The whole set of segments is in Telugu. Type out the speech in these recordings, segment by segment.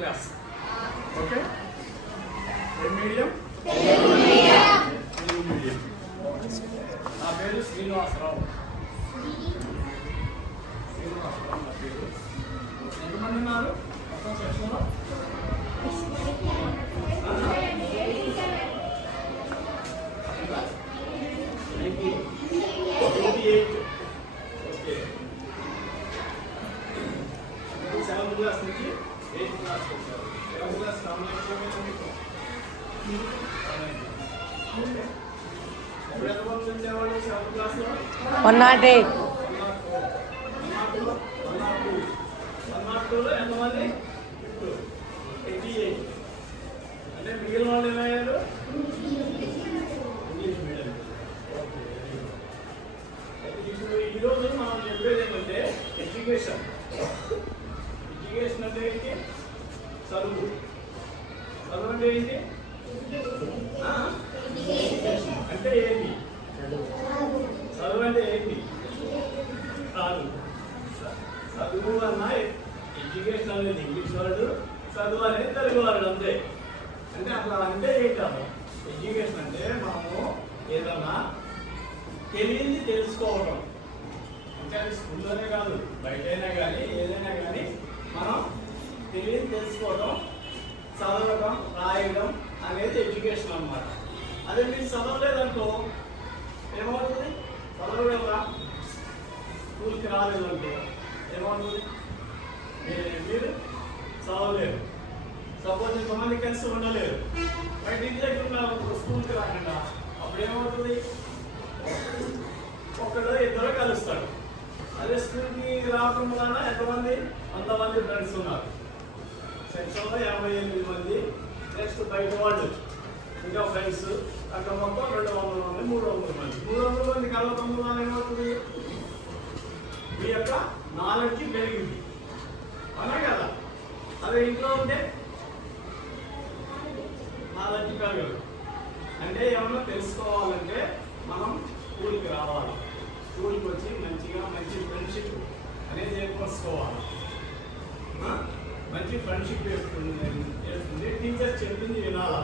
క్లాస్. ఓకే, ఏ మీడియం? తెలుగు మీడియం. నా పేరు శ్రీనివాసరావు. శ్రీనివాసరావు నా పేరు. ఎంతమంది ఉన్నారు మొత్తం సెక్షన్లో? సెవెంత్ క్లాస్ నుంచి 8th క్లాస్ వచ్చారు. 7th క్లాస్ ఎప్పుడు ఎంతమంది వచ్చేవాళ్ళు 7th క్లాస్లో? 108. 102లో ఎంతమంది? 88. అంటే మిగిలిన వాళ్ళు ఏమయ్యారు? English medium. ఇప్పుడు ఈరోజు మనం చెప్పేది ఏంటంటే ఎడ్యుకేషన్. ఎడ్యుకేషన్ అంటే ఏంటి? చదువు. చదువు అంటే ఏంటి? అంటే ఏంటి? చదువు అంటే ఏంటి? కాదు, చదువు అన్న ఎడ్యుకేషన్ అనేది ఇంగ్లీష్ వర్డ్, చదువు అనేది తెలుగు వర్డ్ అంతే. అంటే అట్లా అంటే ఏంటమ్మా? ఎడ్యుకేషన్ అంటే మనము ఏదన్నా తెలియంది తెలుసుకోవడం. అంటే అది స్కూల్లోనే కాదు, బయటైనా కానీ ఏదైనా కానీ మనం తెలియదు తెలుసుకోవడం, చదవడం, రాయడం అనేది ఎడ్యుకేషన్ అన్నమాట. అదే మీరు చదవలేదనుకో ఏమవుతుంది? చదవలేదా, స్కూల్కి రాలేదనుకో ఏమవుతుంది? మీరు చదవలేరు. సపోజ్ ఇంతమంది కలిసి ఉండలేరు, బయట ఇంటి దగ్గర ఉన్న స్కూల్కి రాకుండా అప్పుడు ఏమవుతుంది? ఒకడు ఇద్దరు కలుస్తాడు. అదే స్కూల్కి రాకుండా ఎంతమంది? 100 మంది ఫ్రెండ్స్ ఉన్నారు. సెక్షన్లో 58 మంది. నెక్స్ట్ బయట వాళ్ళు ఇంకా ఫ్రెండ్స్ అక్కడ మొత్తం 200 మంది, 300 మంది. 300 మంది కలవడం వల్ల ఏమవుతుంది? మీ యొక్క నాలెడ్జ్ పెరిగింది, అవునా కదా? అదే ఇంట్లో ఉంటే నాలెడ్జ్ పెరగదు. అంటే ఏమన్నా తెలుసుకోవాలంటే మనం స్కూల్కి రావాలి. స్కూల్కి వచ్చి మంచిగా మంచి ఫ్రెండ్షిప్ అనేది ఏర్పరచుకోవాలి. మంచి ఫ్రెండ్షిప్ చేస్తుంది. టీచర్ చెప్పింది వినాలా.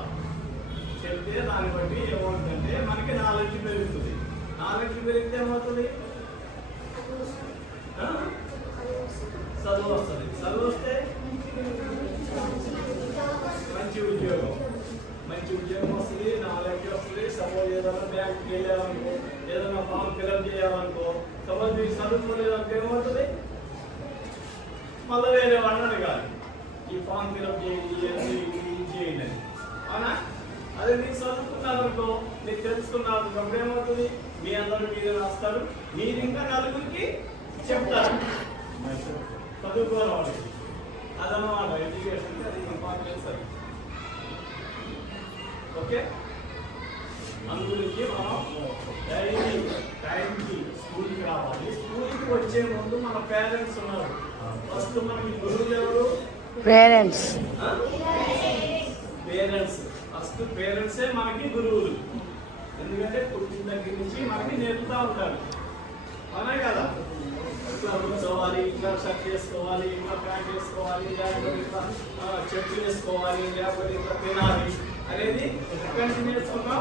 చెప్తే దాన్ని బట్టి ఏమవుతుందంటే మనకి నాలెడ్జ్ పెరుగుతుంది. నాలెడ్జ్ పెరిగితే ఏమవుతుంది? చదువు వస్తుంది. చదువు వస్తే మంచి ఉద్యోగం. మంచి ఉద్యోగం వస్తుంది, నాలెడ్జ్ వస్తుంది. సపోజ్ ఏదైనా బ్యాంక్కి వెళ్ళాలనుకో, ఏదైనా ఫామ్ ఫిల్అప్ చేయాలనుకో, సపోజ్ మీకు చదువుకోలేదనుకో ఏమవుతుంది? మళ్ళీ వేరే వాళ్ళని అడగాలి, ఈ ఫామ్ ఫిల్అప్ చేయండి, ఇది చేయండి అని. అవునా? అదే మీరు చదువుకున్నారనుకో, మీరు తెలుసుకున్నారనుకో అప్పుడు ఏమవుతుంది? మీ అందరూ మీరే రాస్తారు, మీరు ఇంకా నలుగురికి చెప్తారు చదువుకోవాలి వాళ్ళకి. అదన్నమాట ఎడ్యుకేషన్. అది ఇంపార్టెన్స్. అది ఓకే. అందుగురించి మనం డైలీ టైంకి స్కూల్కి రావాలి. స్కూల్కి వచ్చే ముందు మన పేరెంట్స్ ఉన్నారు. ఫస్ట్ మనకి గురువులు ఎవరు? పేరెంట్స్. ఫస్ట్ పేరెంట్సే మనకి గురువులు. ఎందుకంటే పుట్టిన దగ్గర నుంచి మనకి నేర్పుతూ ఉంటారు, అవునా కదా? ఇట్లా కూర్చోవాలి, ఇట్లా షర్ట్ వేసుకోవాలి, ఇట్లా ప్యాంట్ వేసుకోవాలి, లేకపోతే ఇట్లా చెట్లు వేసుకోవాలి, లేకపోతే ఇట్లా తినాలి అనేది ఎక్కడి నుంచి నేర్చుకున్నాం?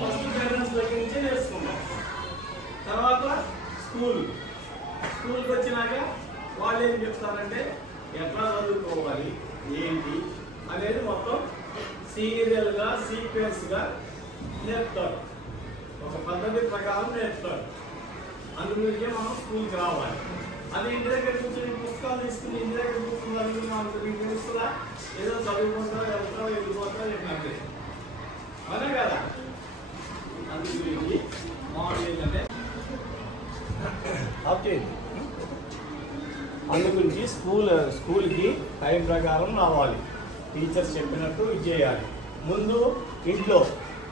ఫస్ట్ పేరెంట్స్ దగ్గర నుంచి నేర్చుకున్నాం. తర్వాత స్కూల్కి వచ్చినాక వాళ్ళు ఏం చెప్తారంటే ఎట్లా చదువుకోవాలి ఏంటి అనేది మొత్తం సీరియల్గా సీక్వెన్స్గా నేర్పుతారు. ఒక పద్ధతి ప్రకారం నేర్పుతారు. అందుకే మనం స్కూల్కి రావాలి. అది ఇంటి దగ్గర కూర్చొని పుస్తకాలు తీసుకుని ఇంటి దగ్గర కూర్చుని మనకు మీకు తెలుస్తుందా? ఏదో చదువుకుంటారో వెళ్తారో వెళ్ళిపోతారో చెప్పినట్టే, అదే కదా? అందుగురించి మామూలు ఏంటంటే అందుగురించి స్కూల్కి టైం ప్రకారం రావాలి. టీచర్స్ చెప్పినట్టు ఇది చేయాలి. ముందు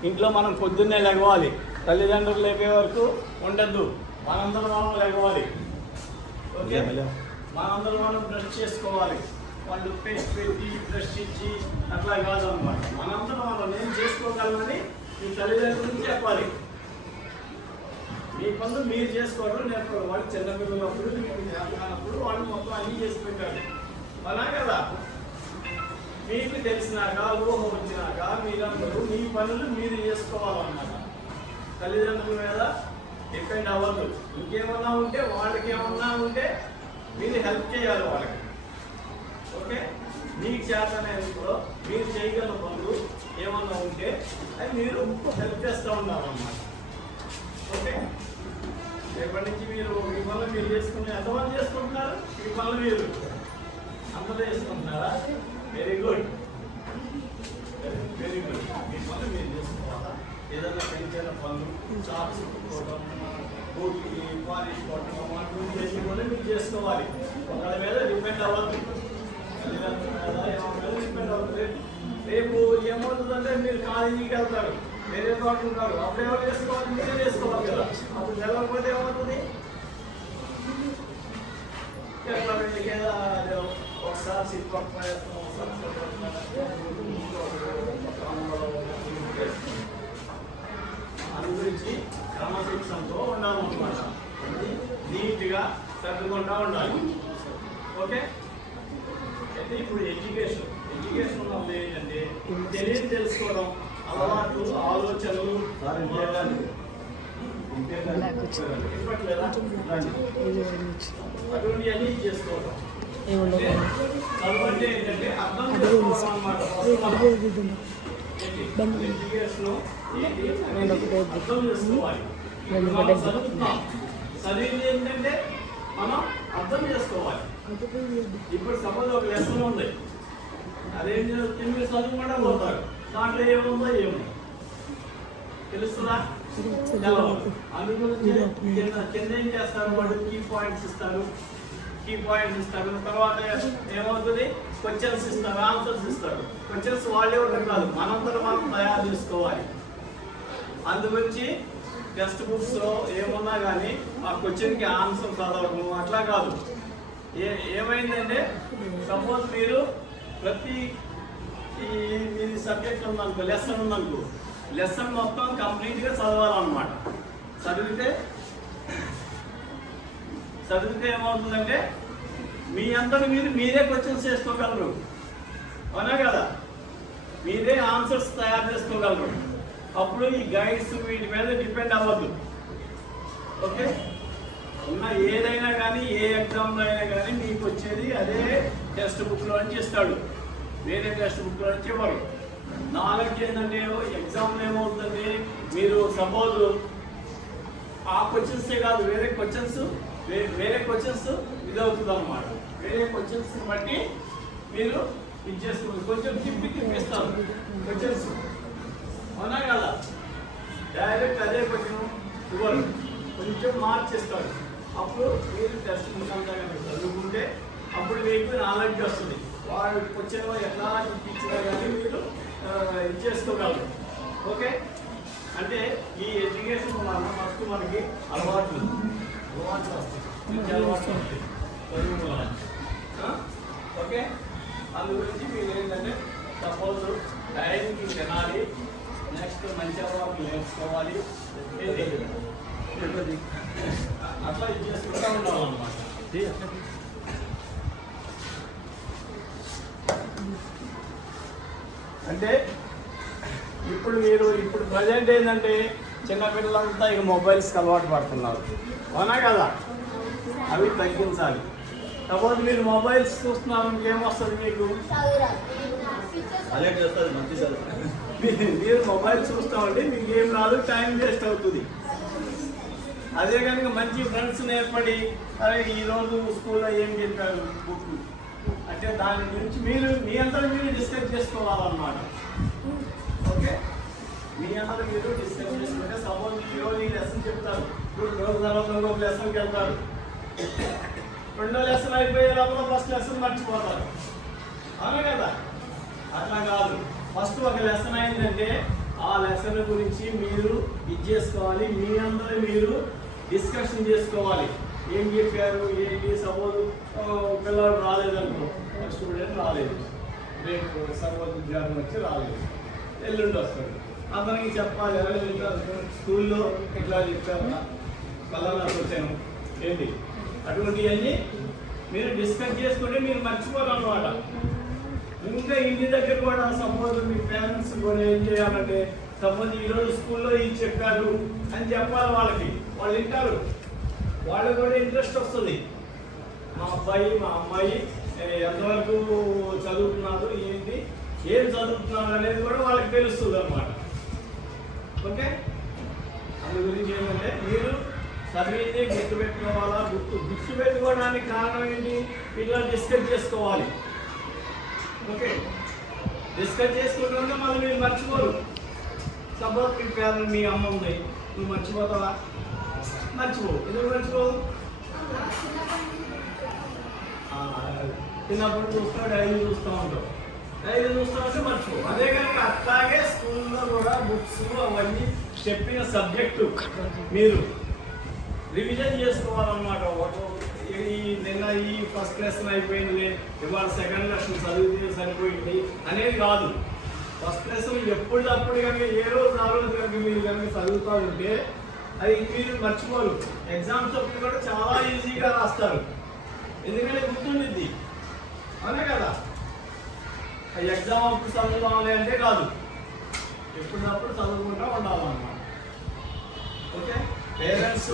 ఇంట్లో మనం పొద్దున్నే లెగవాలి. తల్లిదండ్రులు లేపే వరకు ఉండద్దు. మనందరం మనం లెగవాలి. ఓకే, మనందరం మనం బ్రష్ చేసుకోవాలి. వాళ్ళు పేస్ట్ పెట్టి బ్రష్ ఇచ్చి అట్లా కాదన్నమాట. మనందరం మనం నేను చేసుకోగలమని మీ తల్లిదండ్రులకి చెప్పాలి. మీ పనులు మీరు చేసుకోవడం నేర్చుకోవడం. వాళ్ళు చిన్నపిల్లలప్పుడు మీకు కానప్పుడు వాళ్ళు మొత్తం అన్నీ చేసి పెట్టాలి, అలా కదా? మీకు తెలిసినాక ఊహ వచ్చినాక మీరందరూ మీ పనులు మీరు చేసుకోవాలన్నమాట. తల్లిదండ్రుల మీద డిపెండ్ అవ్వద్దు. ఇంకేమన్నా ఉంటే వాళ్ళకి ఏమన్నా ఉంటే మీరు హెల్ప్ చేయాలి వాళ్ళకి. ఓకే, మీకు చేతనేందులో మీరు చేయగల పనులు ఏమన్నా ఉంటే అది మీరు హెల్ప్ చేస్తూ ఉండాలన్నమాట. ఓకే, రేపటి నుంచి మీరు మీ పనులు మీరు చేసుకుని ఎంతమంది చేసుకుంటున్నారు? మీ పనులు మీరు అందరూ చేసుకుంటున్నారా? Very good, very good. మీ పనులు మీరు చేసుకోవాలా? ఏదైనా పెంచిన పనులు, చాప్స్ కుట్టుకోవడం, బూట్కి పాలిష్ కొట్టడం, అటువంటి చేసి పనులు మీరు చేసుకోవాలి. ఒకళ్ళ మీద డిపెండ్ అవ్వద్దు. డిపెండ్ అవుతుంది. రేపు ఏమవుతుందంటే మీరు కాలేజీకి వెళ్తారు, వేరే చోట ఉంటారు, అప్పుడు ఎవరు చేసుకోవాలి? మీరే చేసుకోవాలి కదా. అప్పుడు తెలవకపోతే ఏమవుతుంది? ఒకసారి సిద్ధం అందు గురించి క్రమశిక్షణతో ఉండాలన్నమాట. నీట్గా సర్దుకుంటా ఉండాలి. ఓకే, అయితే ఇప్పుడు ఎడ్యుకేషన్ వల్ల ఏంటంటే తెలియని తెలుసుకోవడం, అలవాట్లు, ఆలోచనలు ఇప్పట్లేదా అటువంటి అన్ని చేసుకోవడం. చదువు అంటే ఏంటంటే అర్థం చేసుకోవడం అన్నమాట. ఎడ్యుకేషన్ అర్థం చేసుకోవాలి. మనం చదువుతున్నాం, చదివింది ఏంటంటే మనం అర్థం చేసుకోవాలి. ఇప్పుడు సపోజ్ ఒక లెసన్ ఉంది, అదేం చేస్తుంది? మీరు చదువుకుండా పోతారు, దాంట్లో ఏముందో ఏమో తెలుస్తుందా? అందుగురించి కింద ఏం చేస్తారు? వాడు కీ పాయింట్స్ ఇస్తారు. తర్వాత ఏమవుతుంది? క్వశ్చన్స్ ఇస్తారు, ఆన్సర్స్ ఇస్తారు. క్వశ్చన్స్ వాళ్ళే ఉండదు కాదు, మనందరూ మనం తయారు చేసుకోవాలి. అందుగురించి టెక్స్ట్ బుక్స్ లో ఏమున్నా కానీ ఆ క్వశ్చన్కి ఆన్సర్ చదవడం అట్లా కాదు. ఏమైందంటే సపోజ్ మీరు ప్రతి మీ సబ్జెక్ట్ ఉందనుకో, లెసన్ ఉందనుకో, లెసన్ మొత్తం కంప్లీట్గా చదవాలన్నమాట. చదివితే ఏమవుతుందంటే మీ అందరూ మీరే క్వశ్చన్స్ చేసుకోగలరు, అవునా కదా? మీరే ఆన్సర్స్ తయారు చేసుకోగలరు. అప్పుడు ఈ గైడ్స్ వీటి మీద డిపెండ్ అవ్వద్దు. ఓకే, ఉన్న ఏదైనా కానీ ఏ ఎగ్జామ్లో అయినా కానీ మీకు వచ్చేది అదే టెక్స్ట్ బుక్లో నుంచి ఇస్తాడు, వేరే టెక్స్ట్ బుక్లో నుంచి ఇవ్వరు. నాలెడ్జ్ ఏంటంటే ఎగ్జామ్లో ఏమవుతుంది? మీరు సపోజ్ ఆ క్వశ్చన్సే కాదు, వేరే క్వశ్చన్స్ ఇది అవుతుంది అన్నమాట. వేరే క్వశ్చన్స్ బట్టి మీరు ఇది చేసుకుంటారు. కొంచెం తిప్పిస్తారు క్వశ్చన్స్, అవునా కదా? డైరెక్ట్ అదే క్వశ్చన్ ఇవ్వరు, కొంచెం మార్చేస్తారు. అప్పుడు మీరు టెక్స్ట్ బుక్ అంతా చదువుకుంటే అప్పుడు మీకు నాలెడ్జ్ వస్తుంది. వాడు క్వశ్చన్ ఎట్లా ఇచ్చినా కానీ మీరు ఇది చేసుకోగలరు. ఓకే, అంటే ఈ ఎడ్యుకేషన్ వలన ఫస్ట్ మనకి అలవాట్లు వస్తాయి. ఓకే, అందు గురించి మీరు ఏంటంటే సపోజ్ టైంకి తినాలి, నెక్స్ట్ మంచి అలవాట్లు నేర్చుకోవాలి, అట్లా ఇది చేసుకుంటా ఉండాలన్నమాట. అంటే ఇప్పుడు ప్రజెంట్ ఏంటంటే చిన్నపిల్లలంతా ఇక మొబైల్స్కి అలవాటు పడుతున్నారు, అవునా కదా? అవి తగ్గించాలి. సపోజ్ మీరు మొబైల్స్ చూస్తున్నారు, ఏమొస్తుంది మీకు? మీరు మొబైల్ చూస్తామంటే మీకు ఏం రాదు, టైం వేస్ట్ అవుతుంది. అదే కనుక మంచి ఫ్రెండ్స్ ఏర్పడి అరే ఈరోజు స్కూల్లో ఏం చెప్పారు బుక్ అంటే దాని గురించి మీ అందరూ మీరు డిస్కస్ చేసుకోవాలన్నమాట. ఓకే, మీ అందరూ మీరు డిస్కస్ చేసుకుంటే సపోజ్ ఈరోజు ఈ లెసన్ చెప్తారు, రోజు తర్వాత ఇంకొక లెసన్కి వెళ్తారు, రెండో లెసన్ అయిపోయే లోపల ఫస్ట్ లెసన్ మర్చిపోతారు, అవునా కదా? అట్లా కాదు, ఫస్ట్ ఒక లెసన్ అయిందంటే ఆ లెసన్ గురించి మీరు ఇది చేసుకోవాలి. మీ అందరూ మీరు డిస్కషన్ చేసుకోవాలి. ఏం చెప్పారు ఏంటి? సపోజ్ పిల్లలు రాలేదనుకో, స్టూడెంట్ రాలేదు, రేపు సపోజ్ ఉద్యోగం వచ్చి రాలేదు, ఎల్లుండి వస్తాడు, అందరికి చెప్పాలి. స్కూల్లో ఇట్లా చెప్పారు, పిల్లలు వచ్చాను ఏంటి, అటువంటివన్నీ మీరు డిస్కస్ చేసుకుంటే మీరు మర్చిపోరు అన్నమాట. ఇంకా ఇంటి దగ్గర కూడా సపోజ్ మీ పేరెంట్స్ కూడా ఏం చేయాలంటే సపోజ్ ఈరోజు స్కూల్లో ఇది చెప్పారు అని చెప్పాలి వాళ్ళకి, వాళ్ళు వింటారు, వాళ్ళకి కూడా ఇంట్రెస్ట్ వస్తుంది. మా అబ్బాయి మా అమ్మాయి ఎంతవరకు చదువుతున్నారు, ఏంటి, ఏం చదువుతున్నారు అనేది కూడా వాళ్ళకి తెలుస్తుంది అన్నమాట. ఓకే, అందు గురించి ఏంటంటే మీరు చదివింది గుర్తుపెట్టుకోవాలా, గుర్తుపెట్టుకోవడానికి కారణం ఏంటి, పిల్లలు డిస్కస్ చేసుకోవాలి. ఓకే, డిస్కస్ చేసుకుంటుంటే మళ్ళీ మీరు మర్చిపోరు. సపోజ్ మీ పేరెంట్ మీ అమ్మ ఉంది, నువ్వు మర్చిపోతావా? మర్చిపోవు. ఎందుకు మర్చిపోవు? చిన్నప్పుడు చూస్తావు, డైలీ చూస్తూ ఉంటావు, డైలీ చూస్తూ ఉంటే మర్చిపో. అదే కనుక అట్లాగే స్కూల్లో కూడా బుక్స్ అవన్నీ చెప్పిన సబ్జెక్టు మీరు రివిజన్ చేసుకోవాలన్నమాట. నిన్న ఈ ఫస్ట్ లెసన్ అయిపోయింది, ఇవాళ సెకండ్ లెసన్ చదివితే సరిపోయింది అనేది కాదు. ఫస్ట్ లెసన్ ఎప్పటికప్పుడు కనుక ఏ రోజు ఆ రోజు కనుక మీరు కనుక చదువుతూ ఉంటే అది మీరు మర్చిపోరు. ఎగ్జామ్స్ అప్పుడు కూడా చాలా ఈజీగా రాస్తారు, ఎందుకంటే గుర్తుండిద్ది. అవునే కదా, ఎగ్జామ్ అప్పుడు చదువుకోవాలి అంటే కాదు, ఎప్పుడప్పుడు చదువుకుంటూ ఉండాలన్నమాట. ఓకే, పేరెంట్స్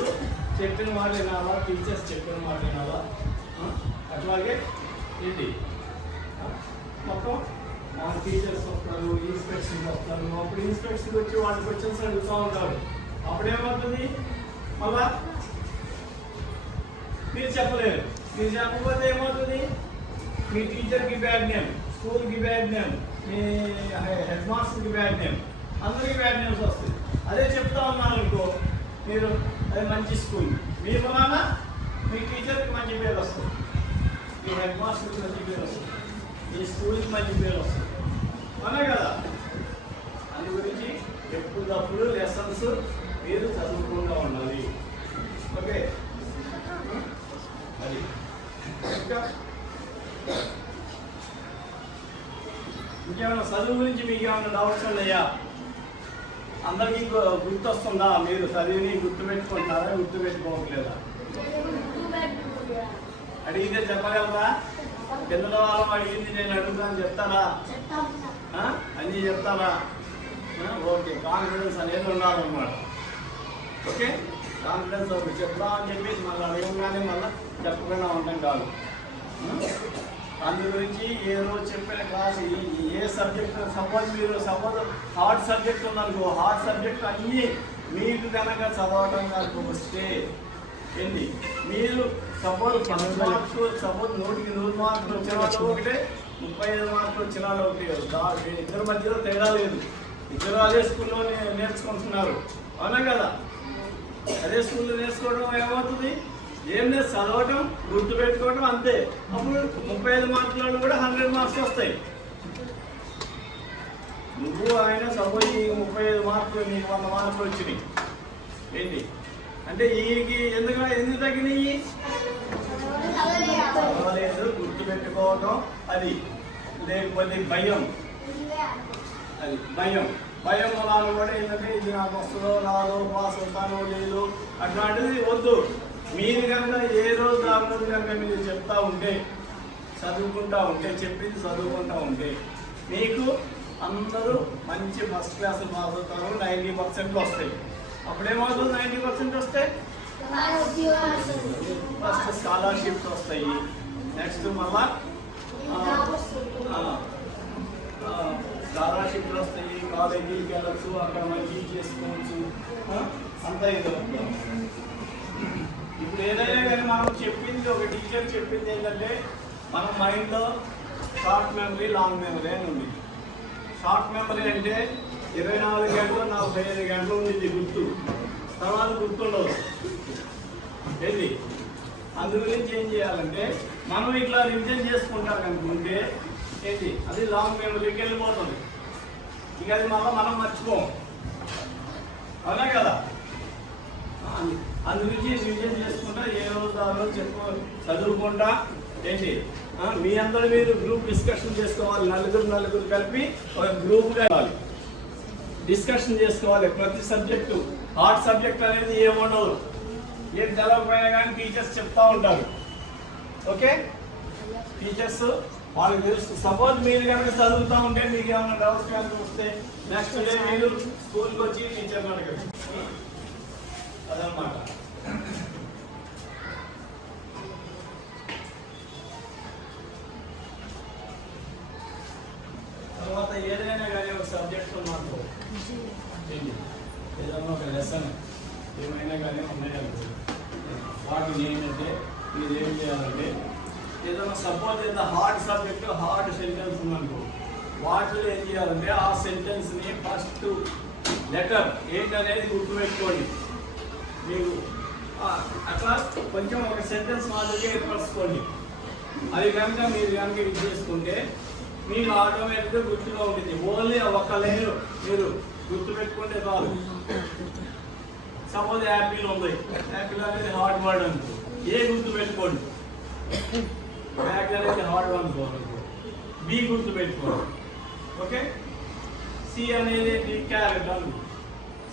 చెప్పిన మాట వినాలా, టీచర్స్ చెప్పిన మాట వినాలా. అట్లాగే ఏంటి మొత్తం మా టీచర్స్ వస్తారు, ఇన్స్పెక్షన్కి వస్తారు. అప్పుడు ఇన్స్పెక్షన్కి వచ్చి వాళ్ళ క్వశ్చన్స్ అడుగుతూ ఉంటారు. అప్పుడేమవుతుంది, మళ్ళా మీరు చెప్పలేరు. మీరు చెప్పకపోతే ఏమవుతుంది, మీ టీచర్కి బ్యాడ్ నేమ్, స్కూల్కి బ్యాడ్ నేమ్, మీ హెడ్ మాస్టర్కి బ్యాడ్ నేమ్, అందరికీ బ్యాడ్ నేమ్స్ వస్తుంది. అదే చెప్తా ఉన్నాను అనుకో, మీరు అది మంచి స్కూల్, మీ వలన మీ టీచర్కి మంచి పేరు వస్తుంది, మీ హెడ్ మాస్టర్కి మంచి పేరు వస్తుంది, మీ స్కూల్కి మంచి పేరు వస్తుంది. అవునా కదా, అందు గురించి ఎప్పుడప్పుడు లెసన్స్ మీరు చదువుకుంటూ ఉండాలి. ఓకే, అది ఇంకా ఇంకేమైనా చదువు గురించి మీకు ఏమైనా డౌట్స్ ఉన్నాయా? అందరికీ గుర్తొస్తుందా? మీరు చదివిని గుర్తుపెట్టుకుంటారా, గుర్తుపెట్టుకోవట్లేదా? అడిగితే చెప్పగలరా? పిల్లల వాళ్ళం అడిగింది నేను అడుగుతాను చెప్తారా? అన్నీ చెప్తారా? ఓకే, కాన్ఫిడెన్స్ అనేది ఉండాలన్నమాట. ఓకే, కాన్ఫిడెన్స్ చెప్తామని చెప్పేసి మళ్ళీ అడగగానే మళ్ళీ చెప్పకుండా ఉంటాం కాదు. అందు గురించి ఏ రోజు చెప్పిన క్లాస్ ఏ సబ్జెక్ట్, సపోజ్ హార్డ్ సబ్జెక్ట్ ఉందనుకో, హార్డ్ సబ్జెక్ట్ అన్నీ మీకు కనుక చదవటం కనుక వస్తే ఏంటి, మీరు సపోజ్ 10 మార్క్స్, సపోజ్ 100కి 100 మార్కులు వచ్చిన వాళ్ళు ఒకటే, 35 మార్కులు వచ్చిన వాళ్ళు ఒకటి. ఇద్దరి మధ్యలో తేడా లేదు, ఇద్దరు అదే స్కూల్లో నేర్చుకుంటున్నారు. అవునా కదా, అదే స్కూల్లో నేర్చుకోవడం ఏమవుతుంది, ఏం లేదు, చదవటం గుర్తుపెట్టుకోవడం అంతే. అప్పుడు 35 మార్కులు కూడా 100 మార్క్స్ వస్తాయి. నువ్వు ఆయన సపోజ్ ఈ 35 మార్కులు నీకు 100 మార్కులు వచ్చినాయి ఏంటి అంటే ఈయనకి ఎందుకు తగ్గినాయి? చదవలేదు, గుర్తుపెట్టుకోవడం అది, లేకపోతే భయం, అది భయం వలన కూడా ఏంటంటే ఇది నాకు వస్తుందో రాదో, పాస్ అవుతానో లేదు అట్లాంటిది వద్దు. మీరు కనుక ఏ రోజు ఆ రోజు కనుక మీరు చెప్తా ఉంటే, చదువుకుంటా ఉంటే, చెప్పింది చదువుకుంటా ఉంటే మీకు అందరూ మంచి ఫస్ట్ క్లాస్ పాస్ అవుతారు, 90% వస్తాయి. అప్పుడేమవుతుంది, 90% వస్తే ఫస్ట్ స్కాలర్షిప్స్ వస్తాయి. నెక్స్ట్ మళ్ళా స్కాలర్షిప్లు వస్తాయి, కాలేజీకి వెళ్ళచ్చు, అక్కడ మంచి చేసుకోవచ్చు, అంతా ఇది. ఇప్పుడు ఏదైనా కానీ మనం చెప్పింది, ఒక టీచర్ చెప్పింది ఏంటంటే మన మైండ్లో షార్ట్ మెమరీ, లాంగ్ మెమరీ అని ఉంది. షార్ట్ మెమరీ అంటే 24 గంటలు 45 గంటలు ఉంది గుర్తు, తర్వాత గుర్తుండదు ఏంటి. అందు గురించి ఏం చేయాలంటే మనం ఇట్లా రివిజన్ చేసుకుంటాం అనుకుంటే ఏంటి, అది లాంగ్ మెమరీకి వెళ్ళిపోతుంది. ఇక అది మనం మర్చిపోం. అవునా కదా, అందు గురించి రివిజన్ చేసుకుంటా ఏ రోజు ఆ రోజు చదువుకుంటా ఏంటి, మీ అందరూ మీరు గ్రూప్ డిస్కషన్ చేసుకోవాలి. నలుగురు కలిపి ఒక గ్రూప్గా డిస్కషన్ చేసుకోవాలి. ప్రతి సబ్జెక్టు, హార్డ్ సబ్జెక్ట్ అనేది ఏముండదు, ఏం తెలవకపోయినా కానీ టీచర్స్ చెప్తా ఉంటారు. ఓకే, టీచర్స్ వాళ్ళకి తెలుసు. సపోజ్ మీరు కనుక చదువుతూ ఉంటే మీకు ఏమైనా డౌట్స్ కనుక వస్తే నెక్స్ట్ డే మీరు స్కూల్కి వచ్చి టీచర్ అడగచ్చు. అదనమాట. తర్వాత ఏదైనా కానీ ఒక సబ్జెక్ట్ మాకు ఏదైనా ఒక లెసన్ ఏమైనా కానీ ఉన్నాయంటే వాటిని ఏంటంటే మీరు ఏం చేయాలంటే ఏదైనా సపోజ్ ఏదైనా హార్డ్ సబ్జెక్ట్ హార్డ్ సెంటెన్స్ ఉందనుకో వాటిలో ఏం చేయాలంటే ఆ సెంటెన్స్ని ఫస్ట్ లెటర్ ఏంటనేది గుర్తుపెట్టుకోండి. మీరు అట్లా కొంచెం ఒక సెంటెన్స్ మాదిరిగా ఏర్పరచుకోండి. అది కనుక మీరు కనుక ఇది చేసుకుంటే మీకు ఆటోమేటిక్గా గుర్తుగా ఉంటుంది. ఓన్లీ ఒక లైన్ మీరు గుర్తుపెట్టుకుంటే చాలు. సపోజ్ యాపిల్ ఉంది, యాపిల్ అనేది హార్డ్ వర్డ్ అనుకో, ఏ గుర్తుపెట్టుకోండి. యాపిల్ అనేది హార్డ్ వర్డ్ అనుకో, బి గుర్తుపెట్టుకోండి. ఓకే, సి అనేది క్యారెట్ అనుకో,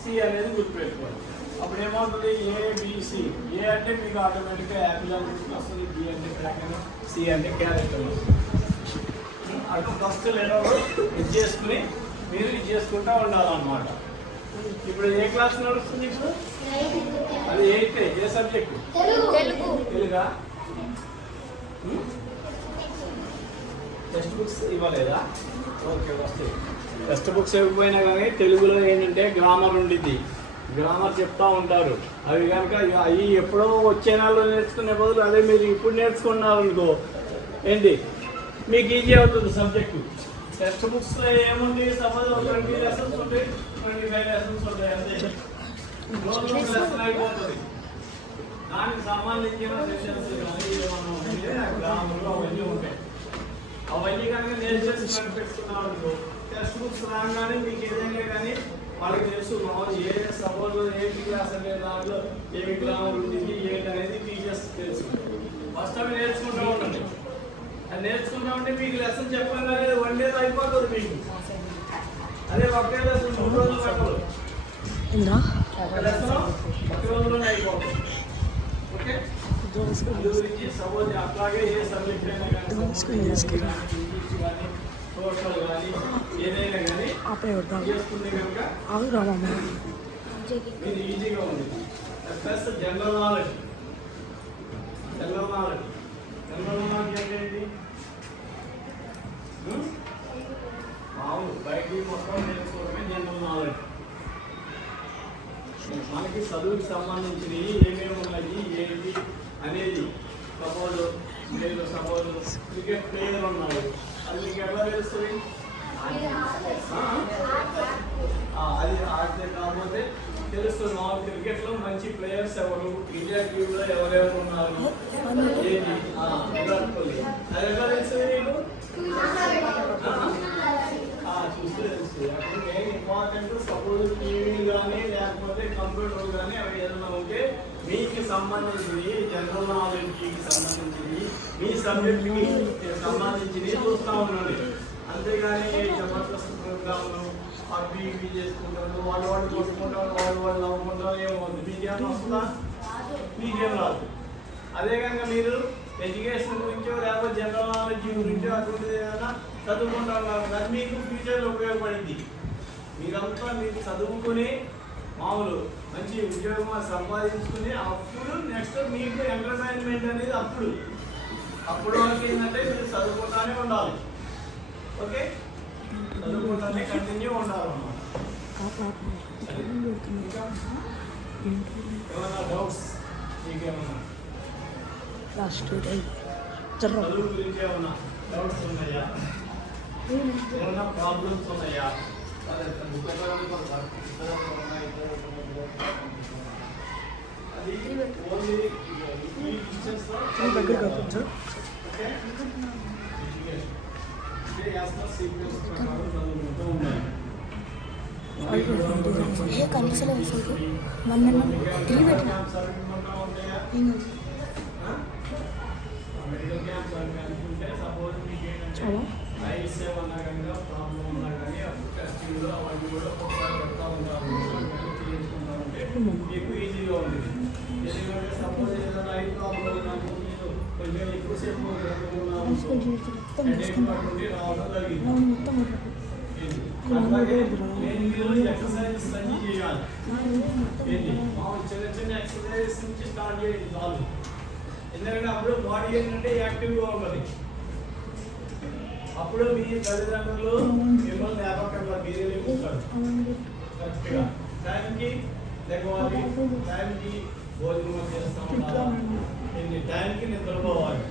సి అనేది గుర్తుపెట్టుకోండి. అప్పుడు ఏమవుతుంది, ఏబిసి. ఏ అంటే మీకు ఆటోమేటిక్గా యాపిల్ అని వస్తుంది, బి అంటే డ్రాగన్, సి అంటే క్యారెట్ అని వస్తుంది. అటు ఫస్ట్ లెటర్ ఇది చేసుకుని మీరు ఇది చేసుకుంటూ ఉండాలన్నమాట. ఇప్పుడు ఏ క్లాస్ నడుస్తుంది? ఇప్పుడు అది 8th. ఏ సబ్జెక్ట్? తెలుగా. టెక్స్ట్ బుక్స్ ఇవ్వలేదా? ఓకే, వస్తాయి. టెక్స్ట్ బుక్స్ ఇవ్వకపోయినా కానీ తెలుగులో ఏంటంటే గ్రామర్ ఉండిద్ది. గ్రామర్ చెప్తా ఉంటారు. అవి కనుక అవి ఎప్పుడో వచ్చే నెలలో నేర్చుకునే బదులు అదే మీరు ఇప్పుడు నేర్చుకున్నారు అనుకో ఏంటి మీకు ఈజీ అవుతుంది సబ్జెక్టు. టెక్స్ట్ బుక్స్లో ఏముంది, సపోజ్ 20 లెసన్స్ ఉంటాయి, 25 లెసన్స్ ఉంటాయి, అంతే. లెసన్ అయిపోతుంది. దానికి సంబంధించిన సెషన్స్ కానీ గ్రామర్లు అవన్నీ ఉంటాయి. అవన్నీ కనుక నేర్చేసి కనిపెట్టుకున్నాం అనుకో టెక్స్ట్ బుక్స్ రాగానే మీకు ఏదైనా కానీ వాళ్ళకి తెలుసు. ఏ సపోజ్ ఏంటి క్లాస్ అంటే దాంట్లో ఏమి గ్రామర్ ఉంటుంది ఏంటి అనేది టీచర్స్ తెలుసు. ఫస్ట్ అవి నేర్చుకుంటూ ఉండండి. అది నేర్చుకుంటా ఉంటే మీకు లెసన్ చెప్పాలి అనేది 1 day అయిపోతుంది మీకు. అదే ఒకే లెసన్ 3 రోజులు పెట్టదు. ఒక లెసన్ 1 రోజులోనే అయిపోతుంది. ఓకే, గురించి సపోజ్ అట్లాగే ఏ సబ్జెక్ట్ అయినా కానీ ఇంగ్లీష్ కానీ సోషల్ కానీ ఏదైనా కానీ చేసుకుంటే కనుక మీరు ఈజీగా ఉంది. Plus general knowledge. General knowledge ఏంటి? మామూలు బయటికి మొత్తం నేర్చుకోవడమే జనరల్ నాలెడ్జ్. మనకి చదువుకి సంబంధించినవి ఏమేమి ఉన్నాయి ఏంటి అనేది. సపోజ్ క్రికెట్ ప్లేయర్ ఉన్నారు, అది మీకు ఎట్లా తెలుస్తుంది? అది ఆడితే కాకపోతే తెలుస్తుంది. మామూలు క్రికెట్లో మంచి ప్లేయర్స్ ఎవరు, ఇండియా టీంలో ఎవరెవరు ఉన్నారు ఏంటి, విరాట్ కోహ్లీ. అది ఎట్లా తెలుస్తుంది నీకు? చూస్తే తెలుస్తుంది. అప్పుడు మెయిన్ ఇంపార్టెంట్ సపోజ్ టీవీ కానీ లేకపోతే కంప్యూటర్ కానీ అవి ఏదైనా ఉంటే మీకు సంబంధించినవి జనరల్ నాలెడ్జ్కి సంబంధించినవి మీ సబ్జెక్ట్కి సంబంధించినవి చూస్తూ ఉండండి. అంతేగాని జబర్దస్త్ ప్రోగ్రాంలు అవి ఇవి చేసుకుంటారు, వాళ్ళు కొట్టుకుంటారు, వాళ్ళు నవ్వుకుంటారు, ఏమవుతుంది? మీకేం వస్తుందా? మీకేం రాదు. అదే కనుక మీరు ఎడ్యుకేషన్ గురించో లేకపోతే జనరల్ నాలెడ్జ్ గురించో అటువంటిది ఏదైనా చదువుకుంటారు, అది మీకు ఫ్యూచర్లో ఉపయోగపడింది. మీరంతా మీరు చదువుకుని మామూలు మంచి ఉద్యోగం సంపాదించుకుని అప్పుడు నెక్స్ట్ మీకు ఎంటర్టైన్మెంట్ అనేది అప్పుడు వరకు ఏంటంటే మీరు చదువుకుంటానే ఉండాలి. ఓకే, చదువుకుంటానే కంటిన్యూ ఉండాలన్నమాట. ఏమన్నా డౌట్స్ మీకేమన్నా చదువు గురించి ఏమన్నా డౌట్స్ ఉన్నాయా? ఏమన్నా ప్రాబ్లమ్స్ ఉన్నాయా? అది ఓన్లీ ఈ డిస్టెన్స్లో సీక్వెన్స్ ప్రకారం చదువుకుంటూ ఉండాలి. మెడికల్ క్యాంప్స్ అనుకుంటే సపోజ్ మీకు ఏంటంటే రైట్స్ ఏమన్నా కనుక ప్రాబ్లం ఉన్నా కానీ అప్పుడు టెస్టింగ్లో అవన్నీ కూడా ఒకసారి పెడతా ఉంటారు, చేయించుకుంటా ఉంటే మీకు ఈజీగా ఉంటుంది. ఎందుకంటే సపోజ్ ఏదైనా ఐ ప్రాబ్లం ఉన్నప్పుడు మీరు కొంచెం ఎక్కువసేపు హెడేక్ పట్టుండి రావడం జరిగింది. అట్లాగే నేను ఈరోజు ఎక్సర్సైజెస్ అన్ని చేయాలి. ఏంటి చిన్న చిన్న ఎక్సర్సైజెస్ నుంచి స్టార్ట్ చేయండి చాలు. ఎందుకంటే అప్పుడు బాడీ ఏంటంటే యాక్టివ్గా ఉంటుంది. అప్పుడు మీ తల్లిదండ్రులు మిమ్మల్ని లేపకుండా మీరే లేపుతారు. కరెక్ట్గా టైంకి లేవాలి, టైంకి భోజనం చేస్తూ ఉండాలి, టైంకి నిద్రపోవాలి.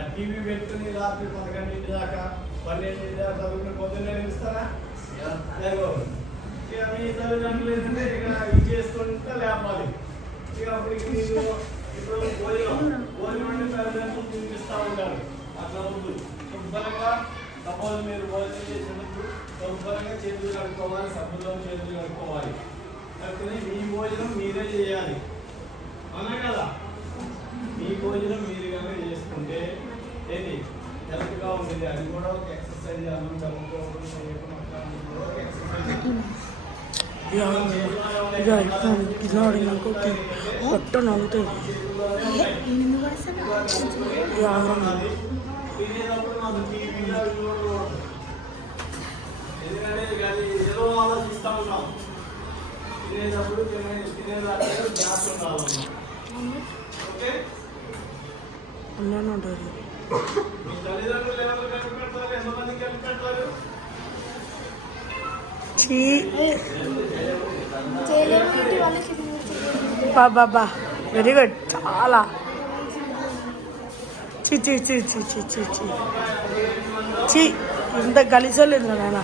ఆ టీవీ పెట్టుకుని రాత్రి 11 దాకా 12 దాకా చదువుకుని పొద్దున్నే నిలుస్తారా? లేకపోతే ఇక మీ తల్లిదండ్రులు ఏంటంటే ఇక ఇది చేసుకుంటే లేపాలి. ఇక అప్పుడు ఇప్పుడు భోజనం అంటే తల్లిదండ్రులు తినిపిస్తూ ఉంటారు. అట్లా వద్దు. శుభ్రంగా సపోజ్ మీరు భోజనం చేసినప్పుడు శుభ్రంగా చేతులు కడుక్కోవాలి, సబ్బులో చేతులు కడుక్కోవాలి. కడుక్కుని మీ భోజనం మీరే చేయాలి. అవునా కదా? మీ భోజనం మీరు కనుక చేసుకుంటే ఏంటి హెల్త్గా ఉంటుంది. అది కూడా ఒక ఎక్సర్సైజ్. అన్నం కలుపుకోవడం చేయకుండా ఒక ఎక్సర్సైజ్. తినేటప్పుడు నాకు టీవీలో ఎందుకంటే ఏదో ఆలోచిస్తూ ఉన్నాం. తినేటప్పుడు తినేదాకా గ్యాస్ ఉండాలి. ఓకే, ఉంటుంది. మీ తల్లిదండ్రులు ఎవరు కలిపి పెడతారు? ఎంతమంది కలిపి పెడతారు? బాబా వెరీ గుడ్. చాలా చి చి చి చి చి చి చి చి ఇంత గలీసలేదు నాన్న.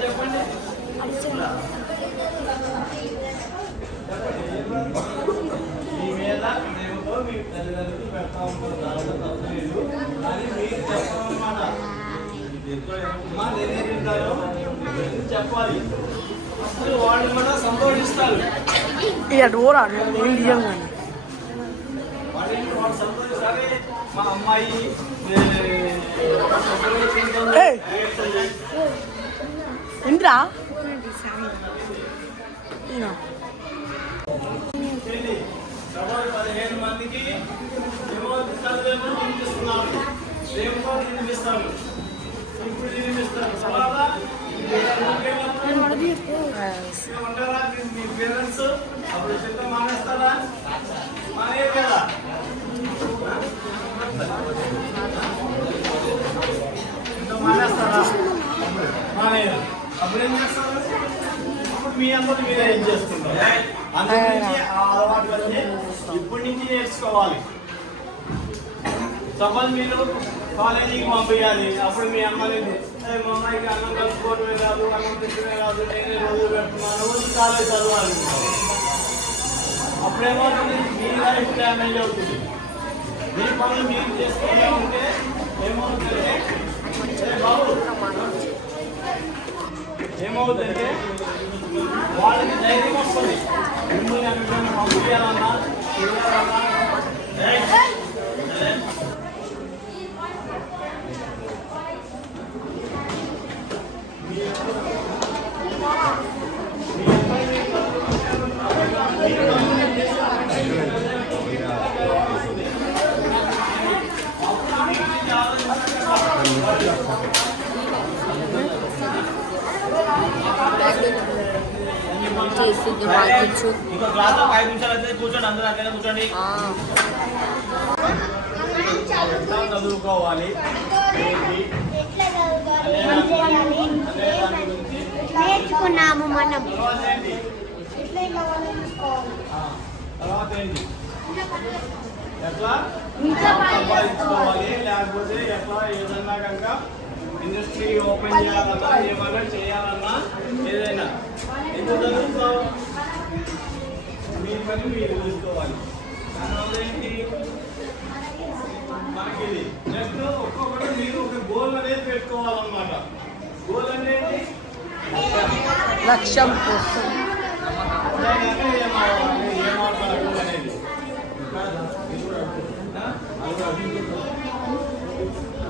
చెప్పండి. మీ మీద ప్రేమతో మీ తల్లిదండ్రులు పెడతా ఉంటారు. దాంట్లో తప్పలేదు అని మీరు చెప్పాలన్నమాట. నేనే తింటాను చెప్పాలి. అసలు వాళ్ళు కూడా సంతోషిస్తారు. వాళ్ళు సంతోషిస్తారే. మా అమ్మాయి ఇంద్రా 15 మందికి తినిపిస్తున్నారు. రేపు తినిపిస్తారు. ఇప్పుడు తినిపిస్తారు. ఉంటారా మీ పేరెంట్స్? అప్పుడు చిత్త మానేస్తారా? మానేరు కదా. మానేస్తారా? మానేరు. అప్పుడు ఏం చేస్తారు? అప్పుడు మీ అందరూ మీరే ఏం చేసుకుంటారు. అందుకని ఆ అలవాట్లన్నీ ఇప్పటి నుంచి నేర్చుకోవాలి. సపోజ్ మీరు కాలేజీకి పంపించాలి. అప్పుడు మీ అమ్మలేదు మా అమ్మాయికి అన్నం కలుపుకోవడమే రాదు, అన్నం తిట్టమే రాదు, నేనే రోజు పెడుతున్నాను, కాలేజ్ చదవాలి. అప్పుడేమవుతుంది? మీ లైఫ్ డ్యామేజ్ అవుతుంది. మీ పనులు మీరు చేసుకుంటూ ఉంటే ఏమవుతుందంటే ఏమవుతుందంటే వాళ్ళకి ధైర్యం వస్తుంది. మిమ్మల్ని అక్కడ పంపించాలన్నా చూడాలన్నా ఇంకో క్లాస్ 5 నిమిషాలు అయితే కూర్చోండి. అందరూ అట్లనే కూర్చోండి. చదువుకోవాలి. నేర్చుకున్నాము మనం. తర్వాత ఏంటి? ఎట్లా సంపాదించుకోవాలి, లేకపోతే ఎట్లా ఏదన్నా కనుక ఇండస్ట్రీ ఓపెన్ చేయాలన్నా ఏమన్నా చేయాలన్నా ఏదైనా ఎందుకు చదువుతావు? మీ పని మీరు చూసుకోవాలి. దానివల్ల ఏంటి మనకి నెక్స్ట్ ఒక్కొక్కటి మీరు ఒక గోల్ అనేది పెట్టుకోవాలన్నమాట. గోల్ అనేది లక్ష్యం కోసం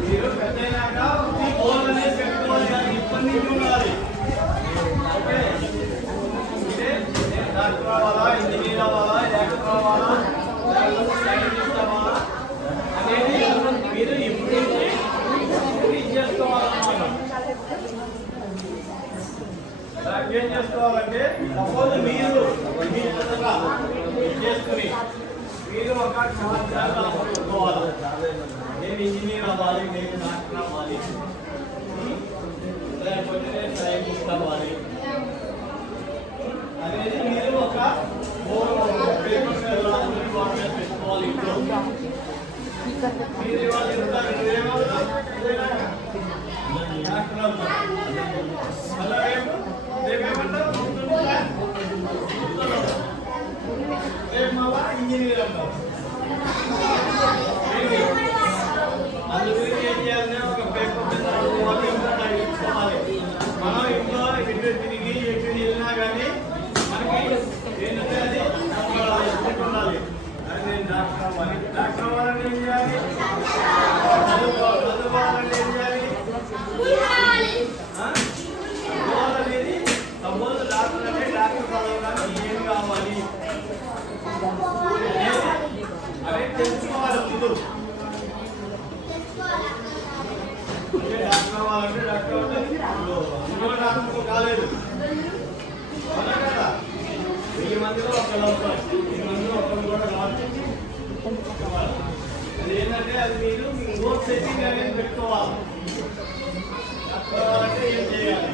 మీరు పెద్దయినాక గోల్ అనేది పెట్టుకోవాలి కానీ ఇప్పటి నుంచి ఉండాలి. ఓకే, ఇదే డాక్టర్ అవ్వాలా, ఇంజనీర్ అవ్వాలా, డాక్టర్ అవ్వాలా, సైంటిస్ట్ అవ్వాలా అనేది మీరు ఇప్పుడు చేసుకోవాలన్నమాట. దానికి ఏం చేసుకోవాలంటే సపోజ్ మీరు చేసుకుని మీరు ఒక సంవత్సరాలు అనుకోవాలి, నేను ఇంజనీర్ అవ్వాలి, నేను డాక్టర్ అవ్వాలి, లేకపోతే నేను సైంటిస్ట్ అవ్వాలి అనేది మీరు ఒక పేపర్ పెట్టుకోవాలి. ఇంట్లో మీరు ఇవాళ ఏమవుతారు, డాక్టర్ అవుతారు. అలా రేపేమంటారు, రేపు మళ్ళా ఇంజనీర్ అంటారు. అందుగురించి ఏం చేయాలంటే ఒక పేపర్ మీద ఇచ్చుకోవాలి. మనం ఇంట్లో ఎటు తిరిగి ఎటు వెళ్ళినా కానీ మనకి ఏంటంటే అది ఉండాలి. అది నేను డాక్టర్ అవ్వాలి, డాక్టర్ అవ్వాలంటే ఏం చేయాలి, చదువుకోవాలంటే ఏం చేయాలి, అనేది సపోజ్ డాక్టర్ అంటే డాక్టర్ చదవడానికి ఏం కావాలి అదే తెలుసుకోవాలి. ముందు అంటే డాక్టర్ అవ్వాలంటే డాక్టర్ అంటే డాక్టర్ కాలేదు అవునా కదా, 1000 మందిలో ఒకళ్ళు అవుతారు, 1000 మందిలో ఒకళ్ళు కూడా కావాలి. అది ఏంటంటే అది మీరు మీ గోల్ సెట్టింగ్ అనేది పెట్టుకోవాలి. డాక్టర్ అవ్వాలంటే ఏం చేయాలి,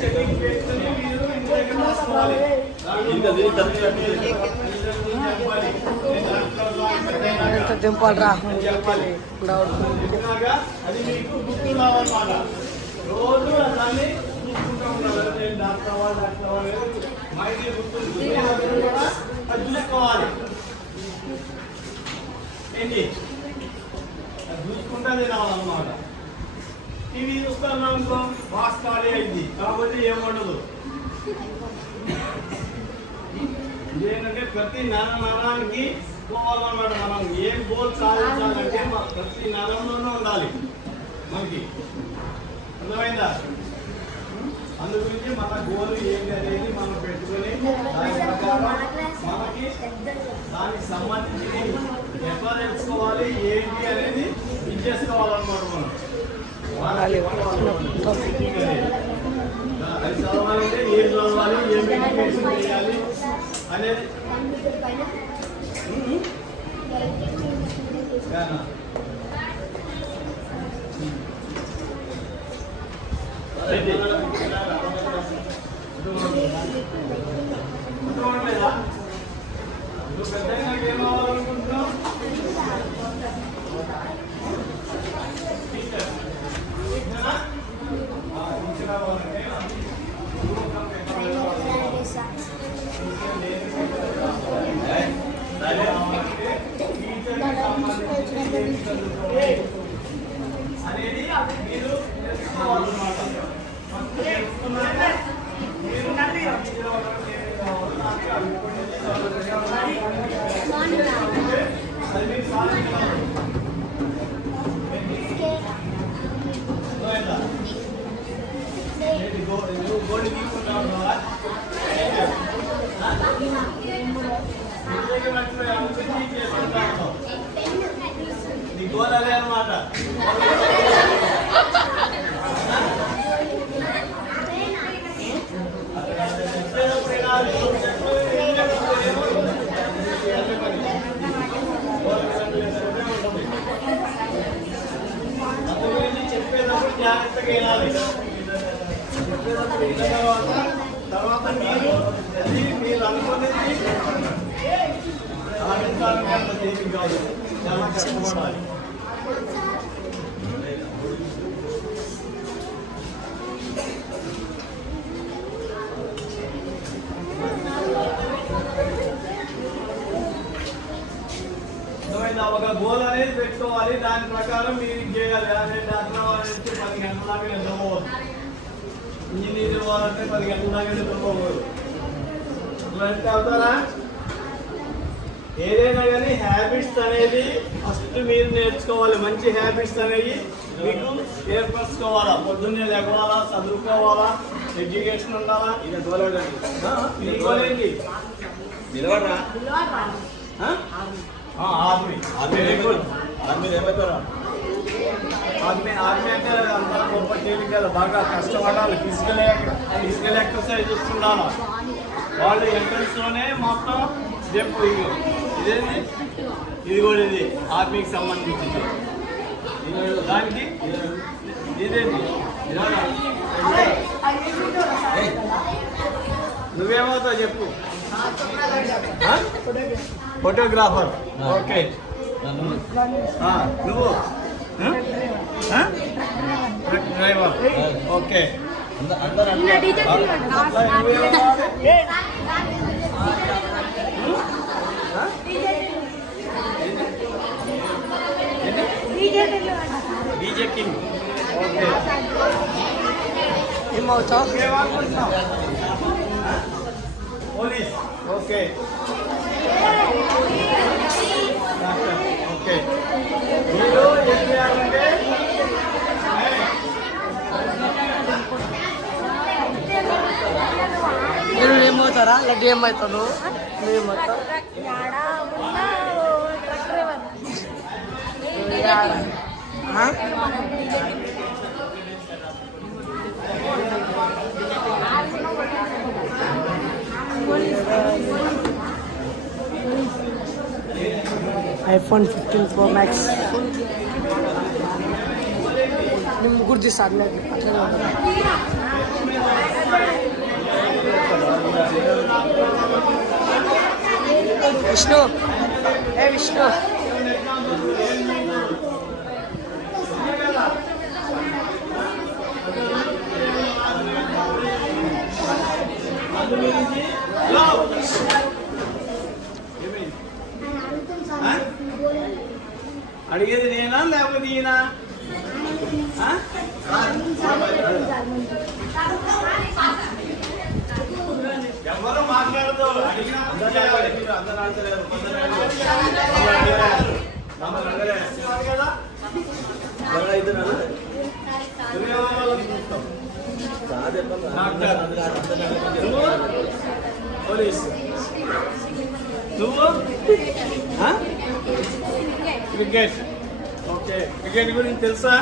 సెట్టింగ్ పెట్టుకుని మీరు ఇంటి దగ్గర రాసుకోవాలి. దింపాలి రా చెప్పాలి. అది మీకు గుర్తు రావాలన్నమాట. రోజు దాన్ని చూసుకుంటూ ఉండాలి. నేను డాక్టర్ అవ్వాలి, డాక్టర్ అవ్వాలి, మైండ్ గుర్తుంది కూడా అది చూసుకోవాలి. ఏంటి అది చూసుకుంటే అది రావాలన్నమాట. టీవీ చూస్తాను అనుకో బాస్ ఖాళీ అయింది కాబట్టి ఏముండదు. ఏంటంటే ప్రతి నరానికి పోవాలన్నమాట. మనం ఏం గోల్ సాధించాలంటే ప్రతి నరంలోనే ఉండాలి మనకి, అర్థమైందా? అందు గురించి మన గోల్ ఏంటి అనేది మనం పెట్టుకొని దాని ప్రకారం మనకి దానికి సంబంధించి ఎట్లా తెలుసుకోవాలి ఏంటి అనేది ఇది చేసుకోవాలన్నమాట. మనం అది చదవాలంటే ఏం చదవాలి, ఏం ఎడ్యుకేషన్ చేయాలి అనేది లేదా నువ్వు పెద్దగా నాకు ఏం అవ్వాలనుకుంటున్నావు? టీచర్ అవ్వాలంటే అనేది మీరు తెలుసుకోవాలన్నమాట. అది మీరు సాధించాలి. గోల్డ్ తీసుకుంటావు నీ గోల్ అదే అనమాట. చెప్పేటప్పుడు జాగ్రత్తగా వినాలి. చెప్పేటప్పుడు విన్న తర్వాత మీరు అనుకునేది సాధించాలని అంత తేలిక కాదు, చాలా కష్టపడాలి. అవగాహన గోల్ అనేది పెట్టుకోవాలి. దాని ప్రకారం మీరు ఇది చేయాలి. అనేది అట్లా వాళ్ళకి 10 గంటల దాకా నిద్రపోవాలి. ఇంజనీరింగ్ వాళ్ళంటే 10 గంటల దాకా నిద్రపోకూడదు. అట్లా అంటే అవుతారా? ఏదైనా కానీ హ్యాబిట్స్ అనేది ఫస్ట్ మీరు నేర్చుకోవాలి. మంచి హ్యాబిట్స్ అనేవి మీకు ఏర్పరచుకోవాలా. పొద్దున్నే లేవాలా, చదువుకోవాలా, ఎడ్యుకేషన్ ఉండాలా. ఇది మీ గోల్ ఏంటి? నిలబడరా ఆర్మీ. ఆర్మీ అంటే అంత గొప్ప తేలిక కదా. బాగా కష్టపడాలి. ఫిజికల్ ఎక్సర్సైజ్ ఇస్తుండాలి. వాళ్ళు ఎంట్రన్స్లోనే మొత్తం జంప్. ఇదేంటి? ఇది కూడా ఇది ఆర్మీకి సంబంధించింది. దానికి ఇదేంటి? నువ్వేమవుతావు చెప్పు. ఫోటోగ్రాఫర్. ఓకే. నువ్వు driver. Okay. DJ king. Okay. ఏమవుతావు? పోలీస్. ఓకే. ఓకే. మీరు ఏం చేయాలంటే మీరు ఏమవుతారా? లడ్డు ఏమవుతావు? నువ్వు ఏమవుతావు? iPhone 15 Pro Max. నేను ముగ్గురు తీస్తాను అట్లనే విష్ణు. విష్ణు అడిగేది నేనా లేకపోతే ఈయన? ఎవరు మాట్లాడదు. పోలీస్. నువ్వు క్రికెట్. ఓకే. క్రికెట్ గురించి తెలుసా?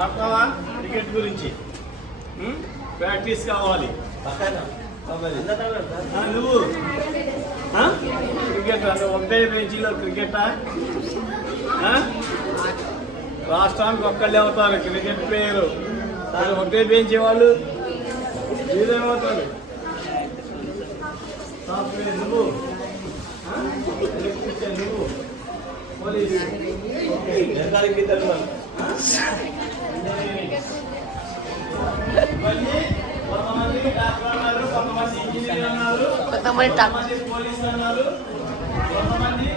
ఆడతావా? క్రికెట్ గురించి ప్రాక్టీస్ కావాలి. నువ్వు క్రికెట్ అంటే ఒకటే బెంచీలో క్రికెటా? రాష్ట్రానికి ఒక్కళ్ళే అవుతారు క్రికెట్ ప్లేయరు. ఒకటే బెంచీ వాళ్ళు మీరేమవుతారు? సాఫ్ట్వేర్. నువ్వు ఎలక్ట్రీషియన్. నువ్వు పోలీస్. కొంతమంది డాక్టర్ అన్నారు, కొంతమంది ఇంజనీర్ అన్నారు, కొంతమంది పోలీస్ అన్నారు, కొంతమంది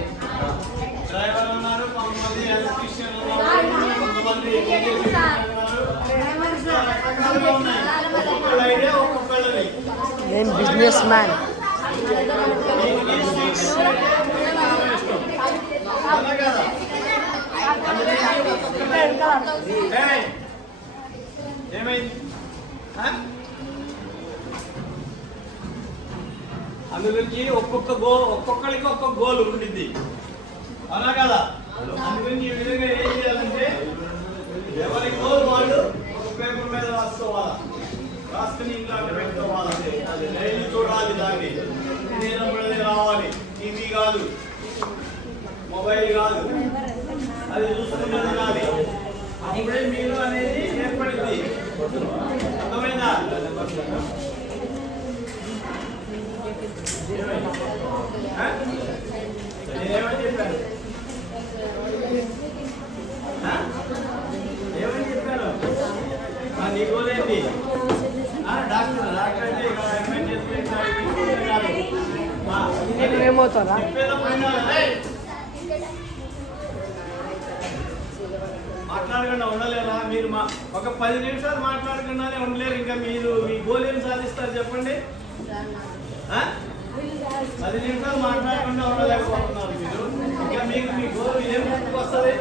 డ్రైవర్ అన్నారు, కొంతమంది ఎలక్ట్రీషియన్ అన్నారు, కొంతమంది రకరకాలుగా ఉన్నాయి. ఒక్కొక్కళ్ళ ఐడియా ఒక్కొక్కళ్ళని. నేను బిజినెస్ మ్యాన్. కదా ఏమైంది? అందుగురించి ఒక్కొక్కరికి ఒక్కొక్క గోల్ ఉండింది. అవునా కదా? అందుగురించి ఈ విధంగా ఏం చేయాలంటే ఎవరి గోల్ వాళ్ళు ఒక పేపర్ మీద రాసుకోవాలా. రాసుకుని ఇంట్లో పెట్టుకోవాలి. డైలీ చూడాలి. దాన్ని తినేటప్పుడే రావాలి. టీవీ కాదు, మొబైల్ కాదు, అది చూసుకుని తినాలి. అప్పుడే మీరు అనేది ఏర్పడింది. అర్థమైందా? నేనేమని చెప్పాను? ఏమని చెప్పాను? నీ గోలేంటి? డాక్టర్ అంటే ఏమవుతారా? చెప్పేటప్పుడు మాట్లాడకుండా ఉండలేరా మీరు? ఒక 10 నిమిషాలు మాట్లాడకుండానే ఉండలేరు. ఇంకా మీరు మీ గోల్ ఏం సాధిస్తారు చెప్పండి? 10 నిమిషాలు మాట్లాడకుండా ఉండలేకపోతున్నారు మీరు. ఇంకా మీకు మీ గోల్ ఏం వస్తుంది?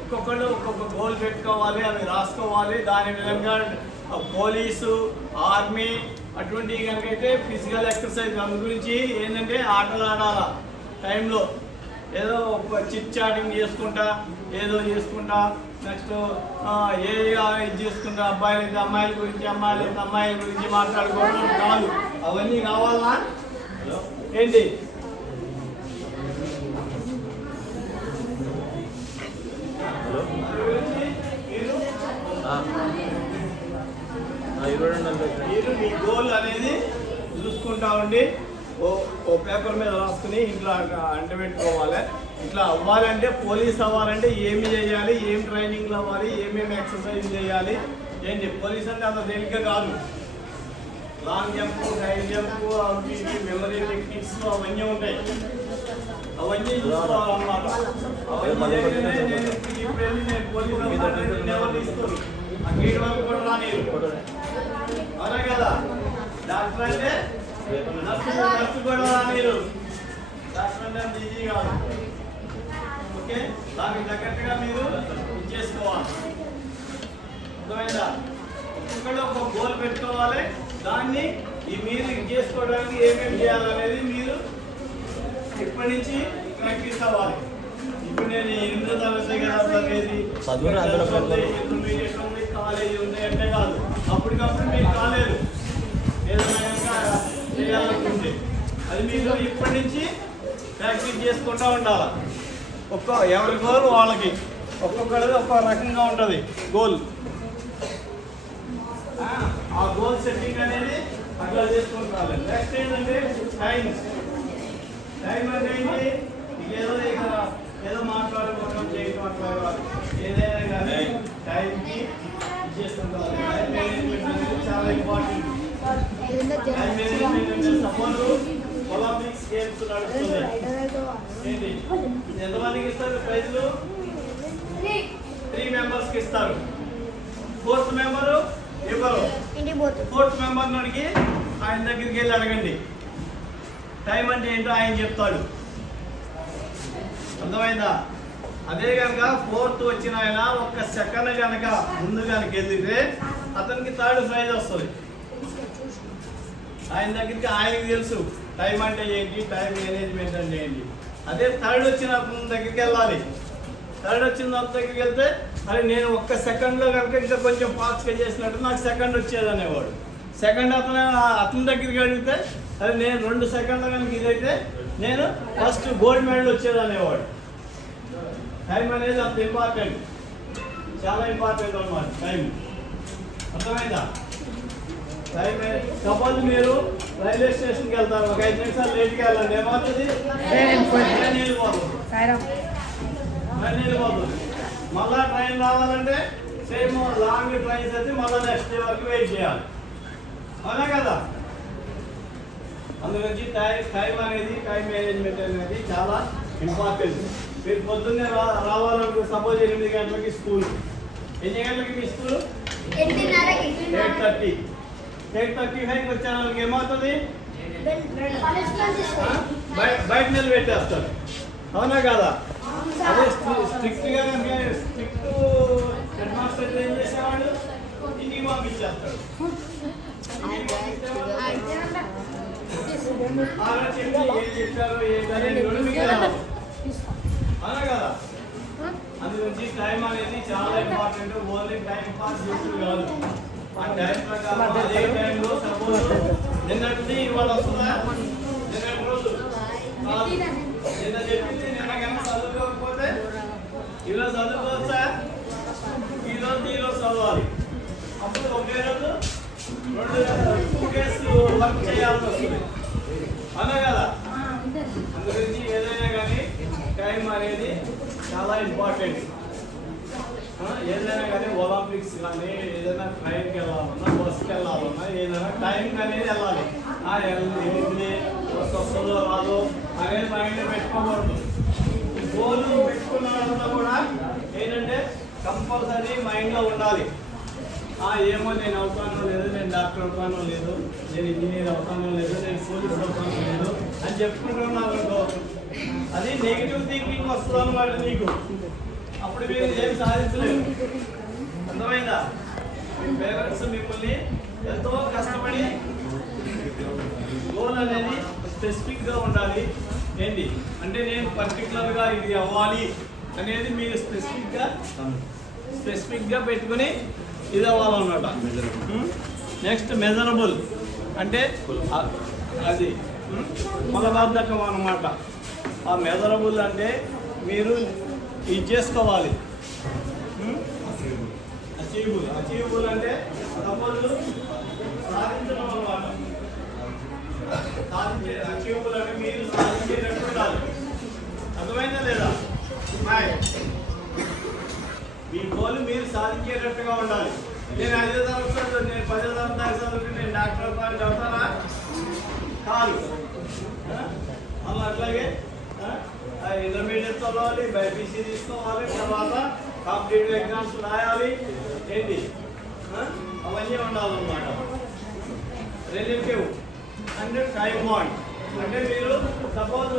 ఒక్కొక్కరు ఒక్కొక్క గోల్ పెట్టుకోవాలి, అవి రాసుకోవాలి. దాని విధంగా పోలీసు, ఆర్మీ అటువంటివి కనుకైతే ఫిజికల్ ఎక్సర్సైజ్. దాని గురించి ఏంటంటే ఆటలు ఆడాల టైంలో ఏదో చిట్ చాటింగ్ చేసుకుంటా, ఏదో చేసుకుంటా, నెక్స్ట్ ఇది చేసుకుంటా, అబ్బాయిలు అయితే అమ్మాయిల గురించి, అమ్మాయిలు అయితే అమ్మాయిల గురించి మాట్లాడుకోవడం కాదు. అవన్నీ కావాలా ఏంటి? మీరు మీ గోల్ అనేది చూసుకుంటా ఉండి ఓ పేపర్ మీద రాసుకుని ఇంట్లో అంటబెట్టుకోవాలి. ఇట్లా అవ్వాలంటే, పోలీస్ అవ్వాలంటే ఏమి చేయాలి, ఏం ట్రైనింగ్లు అవ్వాలి, ఏమేమి ఎక్సర్సైజ్ చేయాలి ఏంటి? పోలీస్ అంటే అంత తేలిక కాదు. లాంగ్ జంప్, హై జంప్, అవి మెమరీ టెక్నిక్స్ అవన్నీ ఉంటాయి. అవన్నీ చూసుకోవాలన్నమాట. అవన్నీ నేను పోలీస్ ఎవరు తీసుకోరు. ఆ గేట్ వరకు కూడా రానిరు. అవునా కదా? డాక్టర్ అంటే నర్సు కూడా రానిరు. డాక్టర్ అంటే అంత ఈజీ కాదు. ఓకే, దానికి తగ్గట్టుగా మీరు చేసుకోవాలి. అర్థమైందా? ఇక్కడ ఒక గోల్ పెట్టుకోవాలి. దాన్ని మీరు చేసుకోవడానికి ఏమేమి చేయాలనేది మీరు ఇప్పటి నుంచి ప్రాక్టీస్ అవ్వాలి. ఇప్పుడు నేను 8వ తరగతి కదా చదివేది, ఇంటర్మీడియట్ ఉంది, కాలేజీ ఉంది అంటే కాదు. అప్పటికప్పుడు మీరు కాలేదు ఏదైనా చేయాలనుకుంటే అది మీరు ఇప్పటి నుంచి ప్రాక్టీస్ చేసుకుంటూ ఉండాలి. ఎవరి గోల్ వాళ్ళకి, ఒక్కొక్కరిది ఒక్కో రకంగా ఉంటుంది గోల్. ఆ గోల్ సెట్టింగ్ అనేది అట్లా చేసుకుంటారు. నెక్స్ట్ ఏంటంటే టైం. టైం అంటే ఏంటి? ఏదో మాట్లాడుకోవడం, చేయడం అట్లా కాదు. ఏదైనా కానీ టైంకి చేసుకుంటారు. టైం మేనేజ్మెంట్ అనేది చాలా ఇంపార్టెంట్. టైం మేనేజ్మెంట్ అంటే సపోజ్ ఒలింపిక్స్ గేమ్స్ నడుస్తున్నాయి ఏంటి? ఎంతమందికి ఇస్తారు ప్రైజ్లు? 3 మెంబర్స్కి ఇస్తారు. 4th మెంబరు ఎవరు? 4th మెంబర్ని అడిగి ఆయన దగ్గరికి వెళ్ళి అడగండి టైం అంటే ఏంటో ఆయన చెప్తాడు. అర్థమైందా? అదే కనుక 4th వచ్చిన ఆయన 1 సెకండ్ కనుక ముందు కనుక వెళ్తే అతనికి 3rd ప్రైజ్ వస్తుంది. ఆయన దగ్గరికి ఆయనకి తెలుసు టైం అంటే ఏంటి, టైం మేనేజ్మెంట్ అంటే ఏంటి. అదే 3rd వచ్చిన దగ్గరికి వెళ్ళాలి. 3rd వచ్చిన దగ్గరికి వెళ్తే అరే నేను 1 సెకండ్లో కనుక ఇంకా కొంచెం ఫాస్ట్గా చేసినట్టు నాకు సెకండ్ వచ్చేది అనేవాడు. సెకండ్ అతని దగ్గరికి అడిగితే అరే నేను 2 సెకండ్ల కనుక ఇదైతే నేను ఫస్ట్ గోల్డ్ మెడల్ వచ్చేది అనేవాడు. టైం అనేది అంత ఇంపార్టెంట్, చాలా ఇంపార్టెంట్ అన్నమాట టైం. అర్థమైందా? టైం సపోజ్ మీరు రైల్వే స్టేషన్కి వెళ్తారు, ఒక 5 నిమిషాలు లేట్గా వెళ్ళండి, ఏమవుతుంది? ట్రైన్ వెళ్ళిపోతుంది. మళ్ళా ట్రైన్ రావాలంటే సేమ్ లాంగ్ ట్రైన్స్ అయితే మళ్ళీ నెక్స్ట్ డే వరకు వెయిట్ చేయాలి. అవునా కదా? అందుగురించి టైం అనేది, టైం మేనేజ్మెంట్ అనేది చాలా ఇంపార్టెంట్. మీరు పొద్దున్నే రావాలంటే సపోజ్ 8 గంటలకి స్కూల్. ఎన్ని గంటలకి మీ స్కూల్? 8:30. 8:35కి వచ్చిన వాళ్ళకి ఏమవుతుంది? బయట నిలబెట్టేస్తారు. అవునా కదా? అదే స్ట్రిక్ట్గా స్ట్రిక్ట్ హెడ్ మాస్టర్ ఏం చేసేవాడు? ఇంటికి పంపించేస్తాడు. అవునా కదా? అందుగురించి టైం అనేది చాలా ఇంపార్టెంట్. ఓన్లీ టైం పాస్ చేసుడు కాదు. ఆ టైం ప్రకారం అదే టైంలో సపోజ్ నిన్నటి ఇవాళ వస్తుందా? నిన్నటి రోజు నిన్న చెప్పింది నిన్న కన్నా చదువుకోకపోతే ఈరోజు చదువుకోవచ్చా? ఈరోజు చదవాలి. అప్పుడు ఒకే రోజు 2 కేసు వర్క్ చేయాల్సి వస్తుంది. అవునా కదా? అందుగురించి ఏదైనా కానీ టైం అనేది చాలా ఇంపార్టెంట్. ఏదైనా కానీ ఒలింపిక్స్ కానీ ఏదైనా ట్రైన్కి వెళ్ళాలన్నా, బస్కి వెళ్ళాలన్నా ఏదైనా టైం అనేది వెళ్ళాలి. 8 సక్సెస్ వస్తుందో రాదో అనేది మైండ్లో పెట్టుకోకూడదు. గోల్ పెట్టుకున్న వాళ్ళంతా కూడా ఏంటంటే కంపల్సరీ మైండ్లో ఉండాలి. ఏమో నేను అవుతానో లేదు, నేను డాక్టర్ అవుతానో లేదు, నేను ఇంజనీర్ అవుతానో లేదు, నేను పోలీస్ అవుతానో లేదు అని చెప్పుకుంటున్నాను అనుకో, అది నెగిటివ్ థింకింగ్ వస్తుంది అన్నమాట నీకు. అప్పుడు మీరు ఏం సాధించలేదు. అర్థమైందా? మీ పేరెంట్స్ మిమ్మల్ని ఎంతో కష్టపడి గోల్ అనేది స్పెసిఫిక్గా ఉండాలి. ఏంటి అంటే నేను పర్టికులర్గా ఇది అవ్వాలి అనేది మీరు స్పెసిఫిక్గా పెట్టుకుని ఇది అవ్వాలన్నమాట. నెక్స్ట్ మెజరబుల్ అంటే అది కొలబద్ధకం అన్నమాట. ఆ మెజరబుల్ అంటే మీరు ఇది చేసుకోవాలి. అచీవబుల్ అంటే సపోజ్ సాధించడం అన్నమాట. అచీవబుల్ అంటే మీరు సాధించేటట్టు ఉండాలి. అర్థమైందా లేదా? మీ గోల్ మీరు సాధించేటట్టుగా ఉండాలి. నేను 5వ తరగతి నేను 10వ తరగతి చదువుకుంటే నేను డాక్టర్ పాలు చదువుతానా? కాదు. అలా అట్లాగే ఇంటర్మీడియట్ చదవాలి, బైపీసీ తీసుకోవాలి, తర్వాత కాంపిటేటివ్ ఎగ్జామ్స్ రాయాలి. ఏంటి అవన్నీ ఉండాలన్నమాట. రిలేటివ్ అంటే టైం బాండ్ అంటే మీరు సపోజ్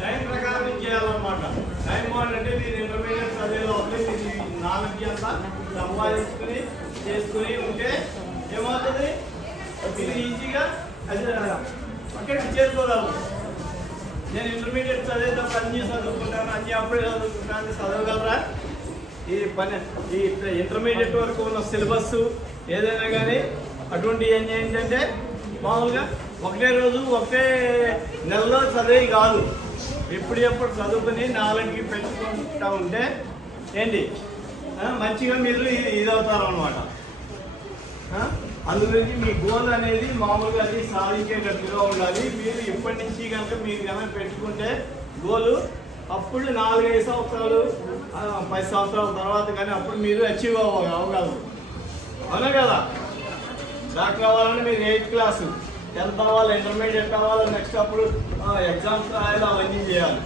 టైం ప్రకారం చేయాలన్నమాట. టైం బాండ్ అంటే మీరు ఇంటర్మీడియట్ చదివే లోపల మీరు నాలెడ్జ్ అంతా సంపాదించుకుని చేసుకుని ఉంటే ఏమవుతుంది, మీరు ఈజీగా అది అక్కడికి చేరుకోగలరు. నేను ఇంటర్మీడియట్ చదివేటప్పుడు అన్నీ చదువుకుంటాను, అన్నీ అప్పుడే చదువుకుంటాను, చదవగలరా? ఈ ఇంటర్మీడియట్ వరకు ఉన్న సిలబస్ ఏదైనా కానీ అటువంటి ఏంటంటే మామూలుగా ఒకటే రోజు ఒకటే నెలలో చదివి కాదు, ఎప్పుడు చదువుకుని నాలెడ్జ్కి పెంచుకుంటూ ఉంటే ఏంటి మంచిగా మీరు ఇది అవుతారు అన్నమాట. అందుగురించి మీ గోల్ అనేది మామూలుగా అది సాధించేటట్టుగా ఉండాలి. మీరు ఇప్పటి నుంచి కనుక మీరు కనుక పెట్టుకుంటే గోలు అప్పుడు 4-5 సంవత్సరాలు 10 సంవత్సరాల తర్వాత కానీ అప్పుడు మీరు అచీవ్ అవ్వగలరు. అవునా కదా? డాక్టర్ అవ్వాలని మీరు 8th క్లాసు 10th అవ్వాలి, ఇంటర్మీడియట్ అవ్వాలి, నెక్స్ట్ అప్పుడు ఎగ్జామ్స్ రాయాలి, అవన్నీ చేయాలి.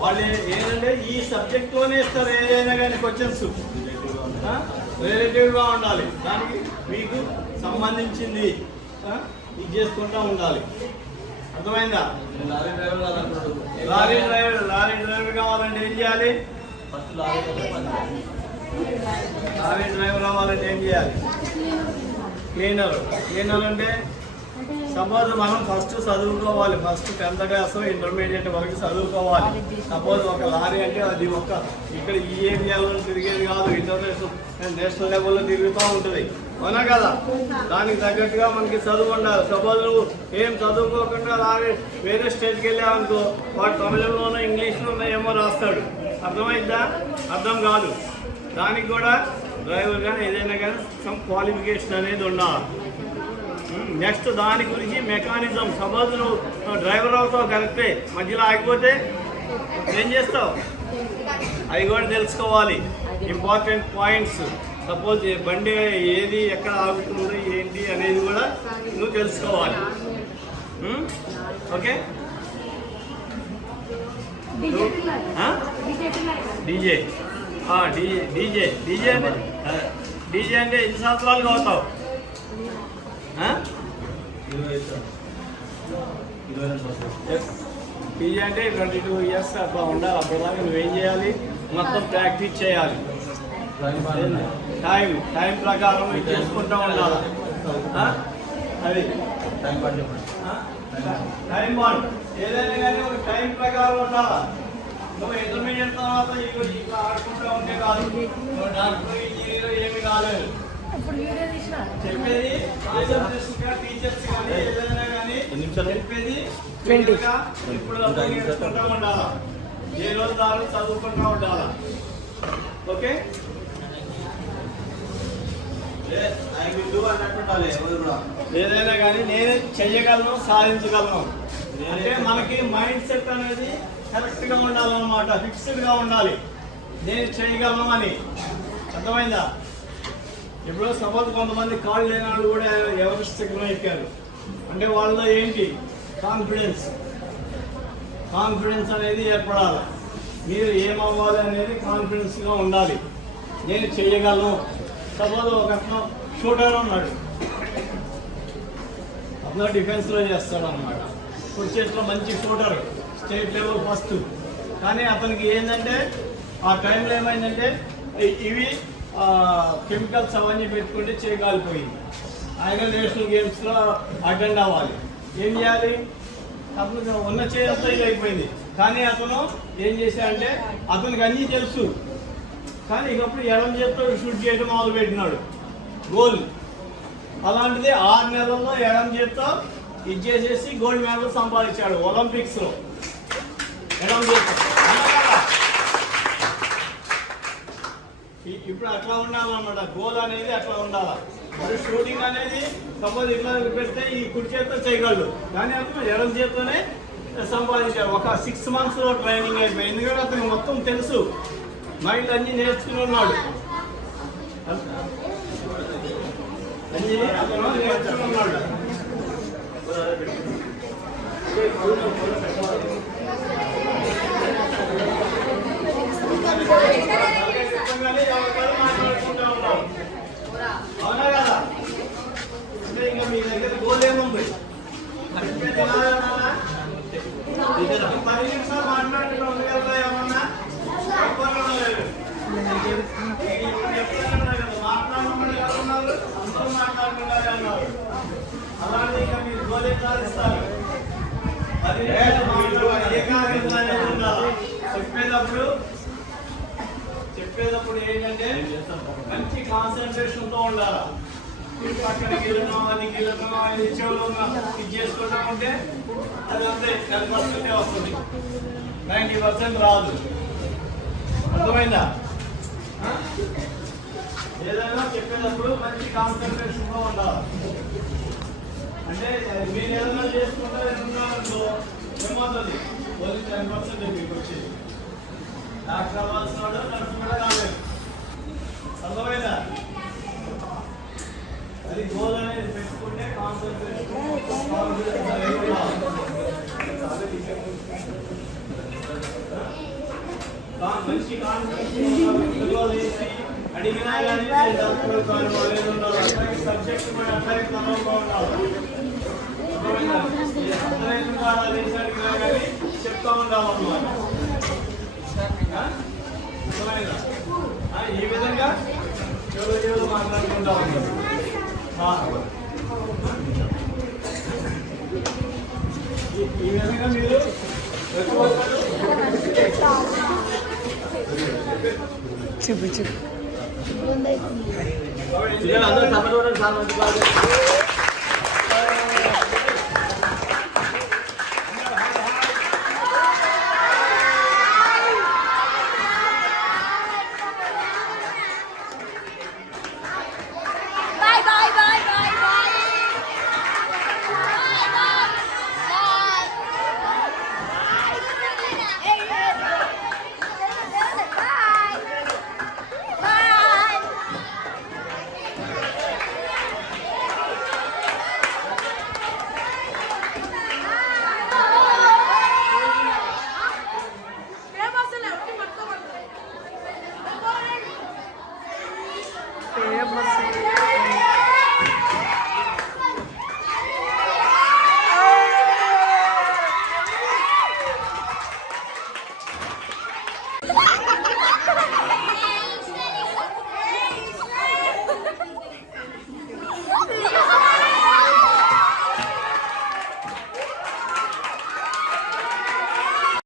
వాళ్ళు ఏంటంటే ఈ సబ్జెక్ట్లోనే ఇస్తారు ఏదైనా కానీ క్వశ్చన్స్ రిలేటివ్గా ఉండాలి. దానికి మీకు సంబంధించింది ఇది చేసుకుంటూ ఉండాలి. అర్థమైందా? లారీ డ్రైవర్ కావాలంటే ఏం చేయాలి? లారీ డ్రైవర్ అవ్వాలంటే ఏం చేయాలి? క్లీనర్ అంటే సపోజ్ మనం ఫస్ట్ చదువుకోవాలి. ఫస్ట్ 10th క్లాస్ ఇంటర్మీడియట్ వరకు చదువుకోవాలి. సపోజ్ ఒక లారీ అంటే అది ఇక్కడ ఈ ఏరియాలో తిరిగేది కాదు, నేషనల్ లెవెల్లో తిరుగుతూ ఉంటుంది. అవునా కదా? దానికి తగ్గట్టుగా మనకి చదువు ఉండాలి. సపోజ్ నువ్వు ఏం చదువుకోకుండా లారీ వేరే స్టేట్కి వెళ్ళావనుకో, వాడు తమిళంలోనో ఇంగ్లీష్లోనో ఏమో రాస్తాడు. అర్థమైందా? అర్థం కాదు. దానికి కూడా డ్రైవర్ కానీ ఏదైనా కానీ సమ్ క్వాలిఫికేషన్ అనేది ఉండాలి. నెక్స్ట్ దాని గురించి మెకానిజం. సపోజ్ నువ్వు డ్రైవర్ అవుతావు కరెక్టే, మధ్యలో ఆగిపోతే ఏం చేస్తావు అవి కూడా తెలుసుకోవాలి. Important points. సపోజ్ బండి ఏది ఎక్కడ ఆగుతుంది ఏంటి అనేది కూడా నువ్వు తెలుసుకోవాలి. ఓకే? డీజే అంటే ఎన్ని సంవత్సరాలుగా అవుతావు? డీజే అంటే 22 years అట్లా ఉండాలి. అప్పటిదాకా నువ్వేం చేయాలి? మొత్తం ప్రాక్టీస్ చేయాలి. టైం ప్రకారం చేసుకుంటూ ఉండాలి. అది టైం బాండ్ ఏదైనా కానీ ఒక టైం ప్రకారం ఉండాలి. నువ్వు ఇంటర్మీడియట్ తర్వాత ఇట్లా ఆడుకుంటూ ఉంటే కాదు, నువ్వు డాక్టర్ ఇంజనీర్ ఏమి కాలేదు. చెప్పేది టీచర్స్ కానీ ఏదైనా కానీ చెప్పేది ఇప్పుడు నేర్చుకుంటూ ఉండాలా. ఏ రోజు దాని చదువుకుంటూ ఉండాలా. ఓకే? ఏదైనా కానీ నేను చెయ్యగలను, సాధించగలను అంటే మనకి మైండ్ సెట్ అనేది కరెక్ట్గా ఉండాలన్నమాట. ఫిక్స్డ్గా ఉండాలి. నేను చేయగలను అని. అర్థమైందా? ఇప్పుడు సపోజ్ కొంతమంది కాళ్ళు లేని వాళ్ళు కూడా ఎవరెస్ట్ శిఖరం ఎక్కారు. అంటే వాళ్ళలో ఏంటి కాన్ఫిడెన్స్ అనేది ఏర్పడాలి. మీరు ఏమవ్వాలి అనేది కాన్ఫిడెన్స్గా ఉండాలి. నేను చేయగలను. సపోజ్ ఒక అతను షూటర్ ఉన్నాడు, అతను డిఫెన్స్లో చేస్తాడు అన్నమాట. క్రికెట్లో మంచి షూటర్, స్టేట్ లెవెల్ ఫస్ట్. కానీ అతనికి ఏంటంటే ఆ టైంలో ఏమైందంటే ఇవి కెమికల్స్ అవన్నీ పెట్టుకుంటే చేయగలిపోయింది. ఆయన నేషనల్ గేమ్స్లో అటెండ్ అవ్వాలి. ఏం చేయాలి? అతను ఉన్న చేయంతో ఇది అయిపోయింది. కానీ అతను ఏం చేశాడంటే అతనికి అన్నీ తెలుసు, కానీ ఇకప్పుడు ఎడం చేత్తో షూట్ చేయడం మొదలు పెట్టినాడు, గోల్. అలాంటిది 6 నెలల్లో ఎడం చేత్తో ఇది చేసేసి గోల్డ్ మెడల్ సంపాదించాడు ఒలింపిక్స్లో. ఎడం చేత్తో ఇప్పుడు అట్లా ఉండాలన్నమాట. గోల్ అనేది అట్లా ఉండాలి. మరి షూటింగ్ అనేది సపోజ్ ఇట్లా పెడితే ఈ కుడి చేత్తో చేయగలడు, కానీ అతను ఎడం చేత్తోనే సంపాదించాడు. ఒక 6 monthsలో ట్రైనింగ్ అయిపోయింది. ఎందుకంటే అతనికి మొత్తం తెలుసు, మైండ్ అన్ని నేర్చుకుని ఉన్నాడు. అన్ని అతను నేర్చుకుని ఉన్నాడు. అవునా కదా? అంటే ఇంకా మీ దగ్గర గోల్ ఏముంది? 10 నిమిషాలు మాట్లాడుతున్నాం కదా, ఏమన్నా మాట్లాడుతున్నారు ఎవరున్నారు? అందరూ మాట్లాడుతున్నారు అన్నారు. అలాంటి ఇంకా మీరు గోల్ ఎట్లా ఇస్తారు? 10 నిమిషాలు మాట్లాడాలి. ఏకాగ్రత అనేది ఉండాలి. చెప్పేటప్పుడు ఏంటంటే మంచి కాన్సన్ట్రేషన్తో ఉండాలి. పక్కన గెలనో అది గెలనో అది చెవులో ఇది చేసుకుంటా ఉంటే అది అంతే 10% వస్తుంది, 90% రాదు. అర్థమైందా? ఏదైనా చెప్పేటప్పుడు మంచి కాన్సన్ట్రేషన్తో ఉండాలి. అంటే మీరు ఏదైనా చేసుకుంటే ఏమవుతుంది? ఓన్లీ 10% మీకు వచ్చేది. డాక్టర్ అవ్వాల్సిన వాడు నర్సు కూడా కాలేదు. అర్థమైందా? అది గోల్ అనేది పెట్టుకుంటే కాన్సన్ట్రేషన్ మంచి కాన్ఫిడెన్స్ అడిగినా కానీ సబ్జెక్ట్ కూడా అట్లాగే చదవగా ఉండాలి. అడిగినా కానీ చెప్తా ఉండాలన్నమాట. ఈ విధంగా ఎవరు మాట్లాడుకుంటా ఉంటారు. ఈ విధంగా మీరు చెప్పు చెప్పు. అందరూ సపోర్ట్ సార్ మంచి ఫేమస్